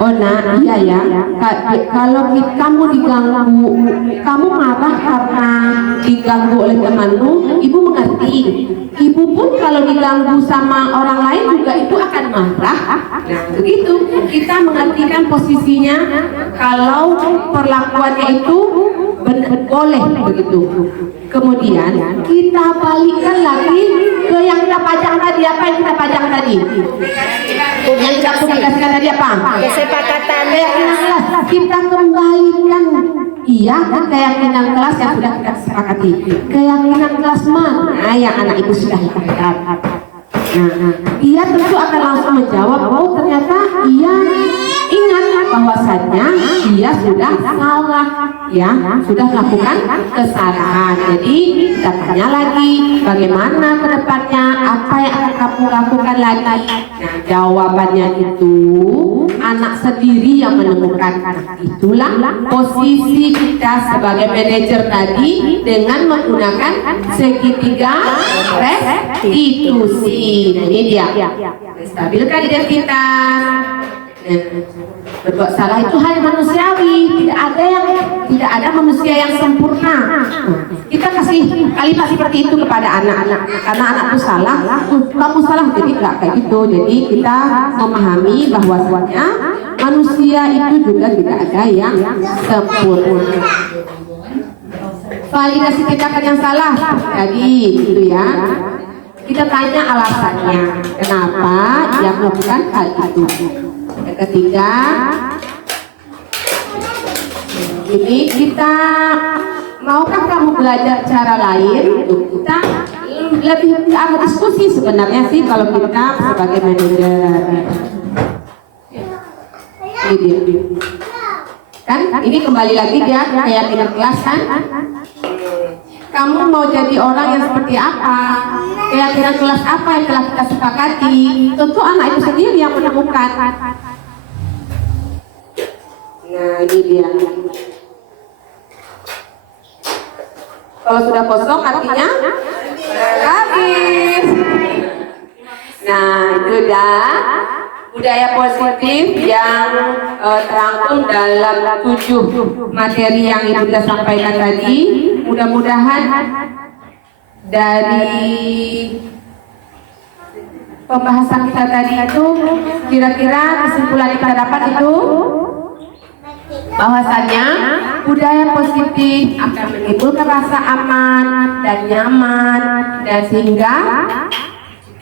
oh nah iya ya, kalau kamu diganggu, kamu marah karena diganggu oleh temanmu, ibu mengerti. Ibu pun kalau diganggu sama orang lain juga itu akan marah. Nah begitu, kita mengartikan posisinya kalau perlakuannya itu boleh begitu. Kemudian kita balikkan lagi ke yang kita pajang tadi. Apa yang kita pajang tadi? Yang kita publikasikan tadi apa? Kesepakatan keyakinan kelas. Kita kembalikan, iya, keyakinan kelas yang sudah kita sepakati. Keyakinan kelas mana yang anak ibu sudah lihat? Nah, dia tentu akan langsung menjawab, oh ternyata iya, ingat bahwasannya dia sudah salah, ya, sudah melakukan kesalahan. Jadi kita tanya lagi, bagaimana ke depannya, apa yang akan kamu lakukan lagi? Nah, jawabannya itu anak sendiri yang menemukan. Itulah posisi kita sebagai manajer tadi dengan menggunakan segitiga restitusi. Nah, ini dia, stabilkan identitas. Berbuat salah itu hal manusiawi, tidak ada manusia yang sempurna. Kita kasih kalimat seperti itu kepada anak-anak, karena anak itu salah, kamu salah, jadi nggak kayak gitu. Jadi kita memahami bahwasanya manusia itu juga tidak ada yang sempurna. Validasi tindakan yang salah tadi itu ya. Kita tanya alasannya, kenapa dia melakukan hal itu. Yang ketiga, ini kita maukah kamu belajar cara lain? Kita lebih agak diskusi sebenarnya sih kalau kita sebagai manajer. Ini kan ini kembali lagi dia keyakinan kelas kan. kamu mau jadi orang yang seperti apa, keyakinan kelas apa yang telah kita sepakati. Tentu anak itu sendiri yang menemukan. Nah, ini dia. Kalau sudah kosong artinya habis. Nah, itu dah budaya positif yang terangkum dalam 7 materi yang Ibu sudah sampaikan tadi. Mudah-mudahan dari pembahasan kita tadi itu kira-kira kesimpulan yang kita dapat itu bahwasannya budaya positif akan menimbulkan rasa aman dan nyaman, dan sehingga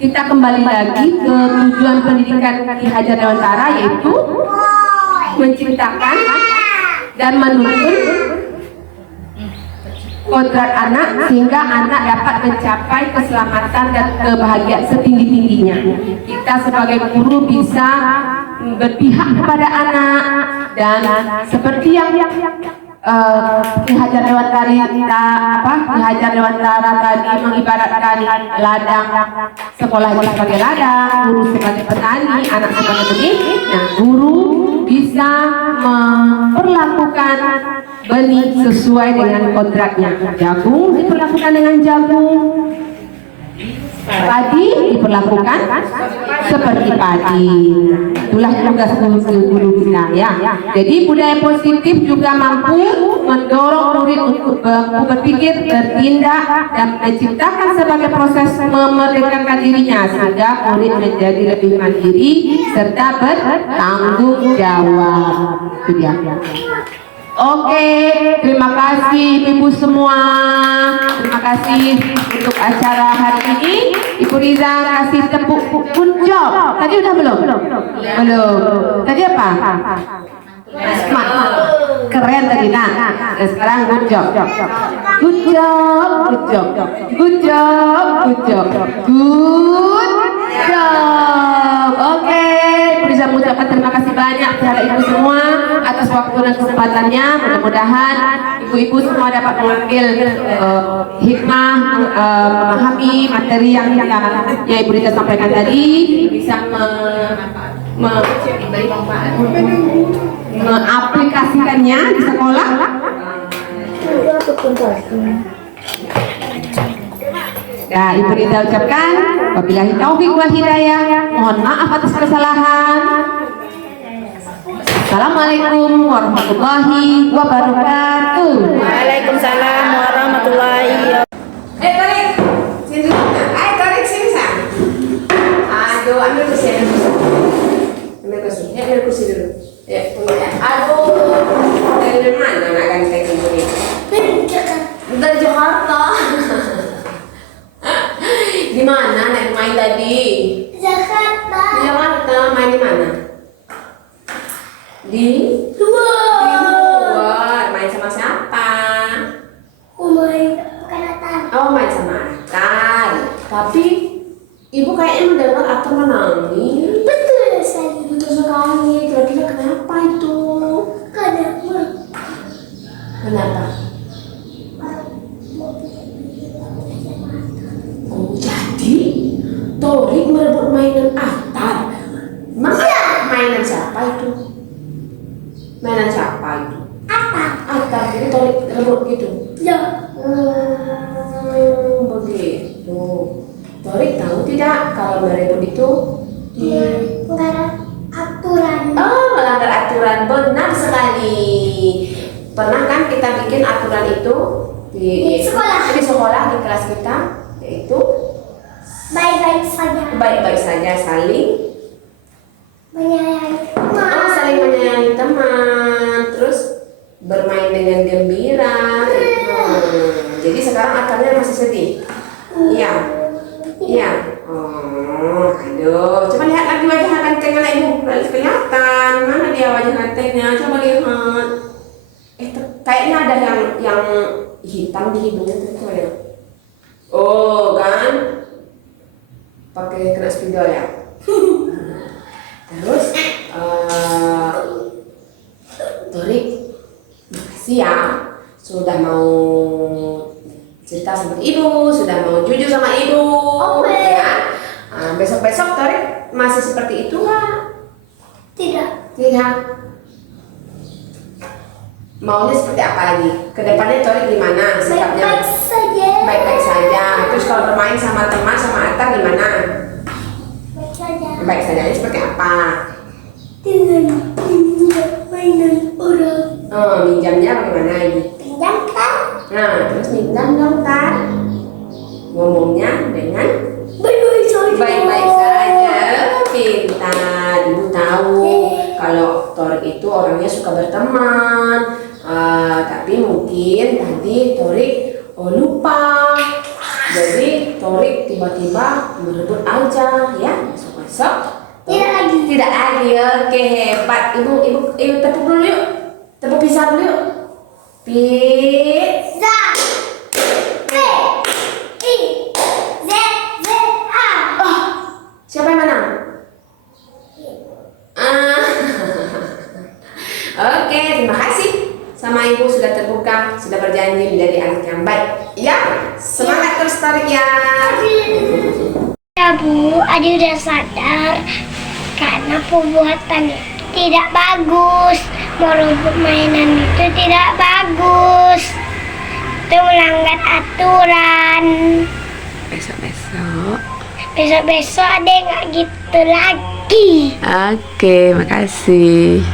kita kembali lagi ke tujuan pendidikan Ki Hajar Dewantara, yaitu menciptakan dan menuntun kodrat anak sehingga anak dapat mencapai keselamatan dan kebahagiaan setinggi-tingginya. Kita sebagai guru bisa berpihak kepada anak, dan seperti yang Ki Hajar Dewantara tadi mengibaratkan ladang, sekolah itu sebagai ladang, guru sebagai petani, anak sebagai benih. Nah, guru bisa memperlakukan benih sesuai dengan kodratnya. Jagung diperlakukan dengan jagung, padi diperlakukan seperti padi. Itulah tugas guru kita, ya. Jadi budaya positif juga mampu mendorong murid untuk berpikir, bertindak, dan menciptakan sebagai proses memerdekakan dirinya sehingga murid menjadi lebih mandiri serta bertanggung jawab. Itu dia. Oke, terima kasih Ibu semua. Terima kasih untuk acara hari ini. Ibu Riza kasih tepuk good job. Tadi udah belum? Belum. Tadi apa? Keren tadi. Nah, sekarang good job. Good job, good job. Good job, good job. Good job. Oke, Ibu Riza mengucapkan terima kasih banyak kepada Ibu semua atas waktu dan kesempatannya. Mudah-mudahan ibu-ibu semua dapat mengambil hikmah, memahami materi yang Ibu Riza sampaikan tadi, bisa mengaplikasikannya di sekolah. Nah, Ibu Riza ucapkan wabillahi taufiq wal hidayah. Mohon maaf atas kesalahan. Assalamualaikum warahmatullahi wabarakatuh. Waalaikumsalam warahmatullahi wabarakatuh. Tarik sini. Tarik sini, Sa. Aduh, ambil kursi. Ambil kursi dulu. Ya, tunggu ya. Aduh, dari mana anak ganteng ini? Dari Jakarta. Di mana naik main tadi? Jakarta. Di Jakarta, main di mana? Di luar. Main sama siapa? Oh, main sama Atar. Tapi ibu kayaknya mendengar Atar menangis. Betul sekali. Betul sekali. Kira-kira kenapa itu? Kenapa? Oh, jadi Torik merebut mainan Atar. Mainan siapa itu? Mainan siapa itu? Atar, jadi Torik rebut gitu. Ya. Begitu. Torik tahu tidak kalau merebut itu Melanggar aturan. oh, melanggar aturan. Benar sekali. Pernah kan kita bikin aturan itu di sekolah di kelas kita, yaitu baik-baik saja saling menyayangi saling menyayangi teman, terus bermain dengan gembira. Jadi sekarang akarnya masih sedih. Iya. Iya. Oh, aduh. Coba lihat lagi wajah ganteng anak ibu. Kelihatan. Mana dia wajah gantengnya? Coba lihat. Kayaknya ada yang hitam di hidungnya tuh ya. Oh, kan? Pakai kena spidol ya. Terus Torik, makasih ya sudah mau cerita sama ibu, sudah mau jujur sama ibu. Ya. Besok-besok Torik masih seperti itu nggak? Tidak. Tidak. Maunya seperti apa lagi? Kedepannya Torik gimana sikapnya? Baik-baik saja. Baik-baik saja. Terus kalau bermain sama teman sama Atta gimana? Baik saja. Baik saja. Ini seperti apa? Dengan pinjam mainan orang. Minjamnya bagaimana ini? Pinjamkan. Nah, terus minjam dong Tat. Ngomongnya dengan Baik-baik saja. baik-baik saja. Pintar. Ibu tahu kalau Torik itu orangnya suka berteman. Tapi mungkin tadi Torik lupa. Jadi Torik tiba-tiba merebut aja ya. Besok-besok tidak lagi. Oke, hebat. Ibu tepuk dulu yuk. Tepuk pisah dulu yuk. Pizza. P-I-Z-Z-A. Siapa yang menang? Oke, terima kasih sama ibu sudah terbuka, sudah berjanji menjadi anak yang baik. Ya, semangat terus Torik ya. Ya Bu, Adi udah sadar karena perbuatan itu tidak bagus. Merebut mainan itu tidak bagus. Itu melanggar aturan. Besok-besok Besok ada nggak gitu lagi. Oke, makasih.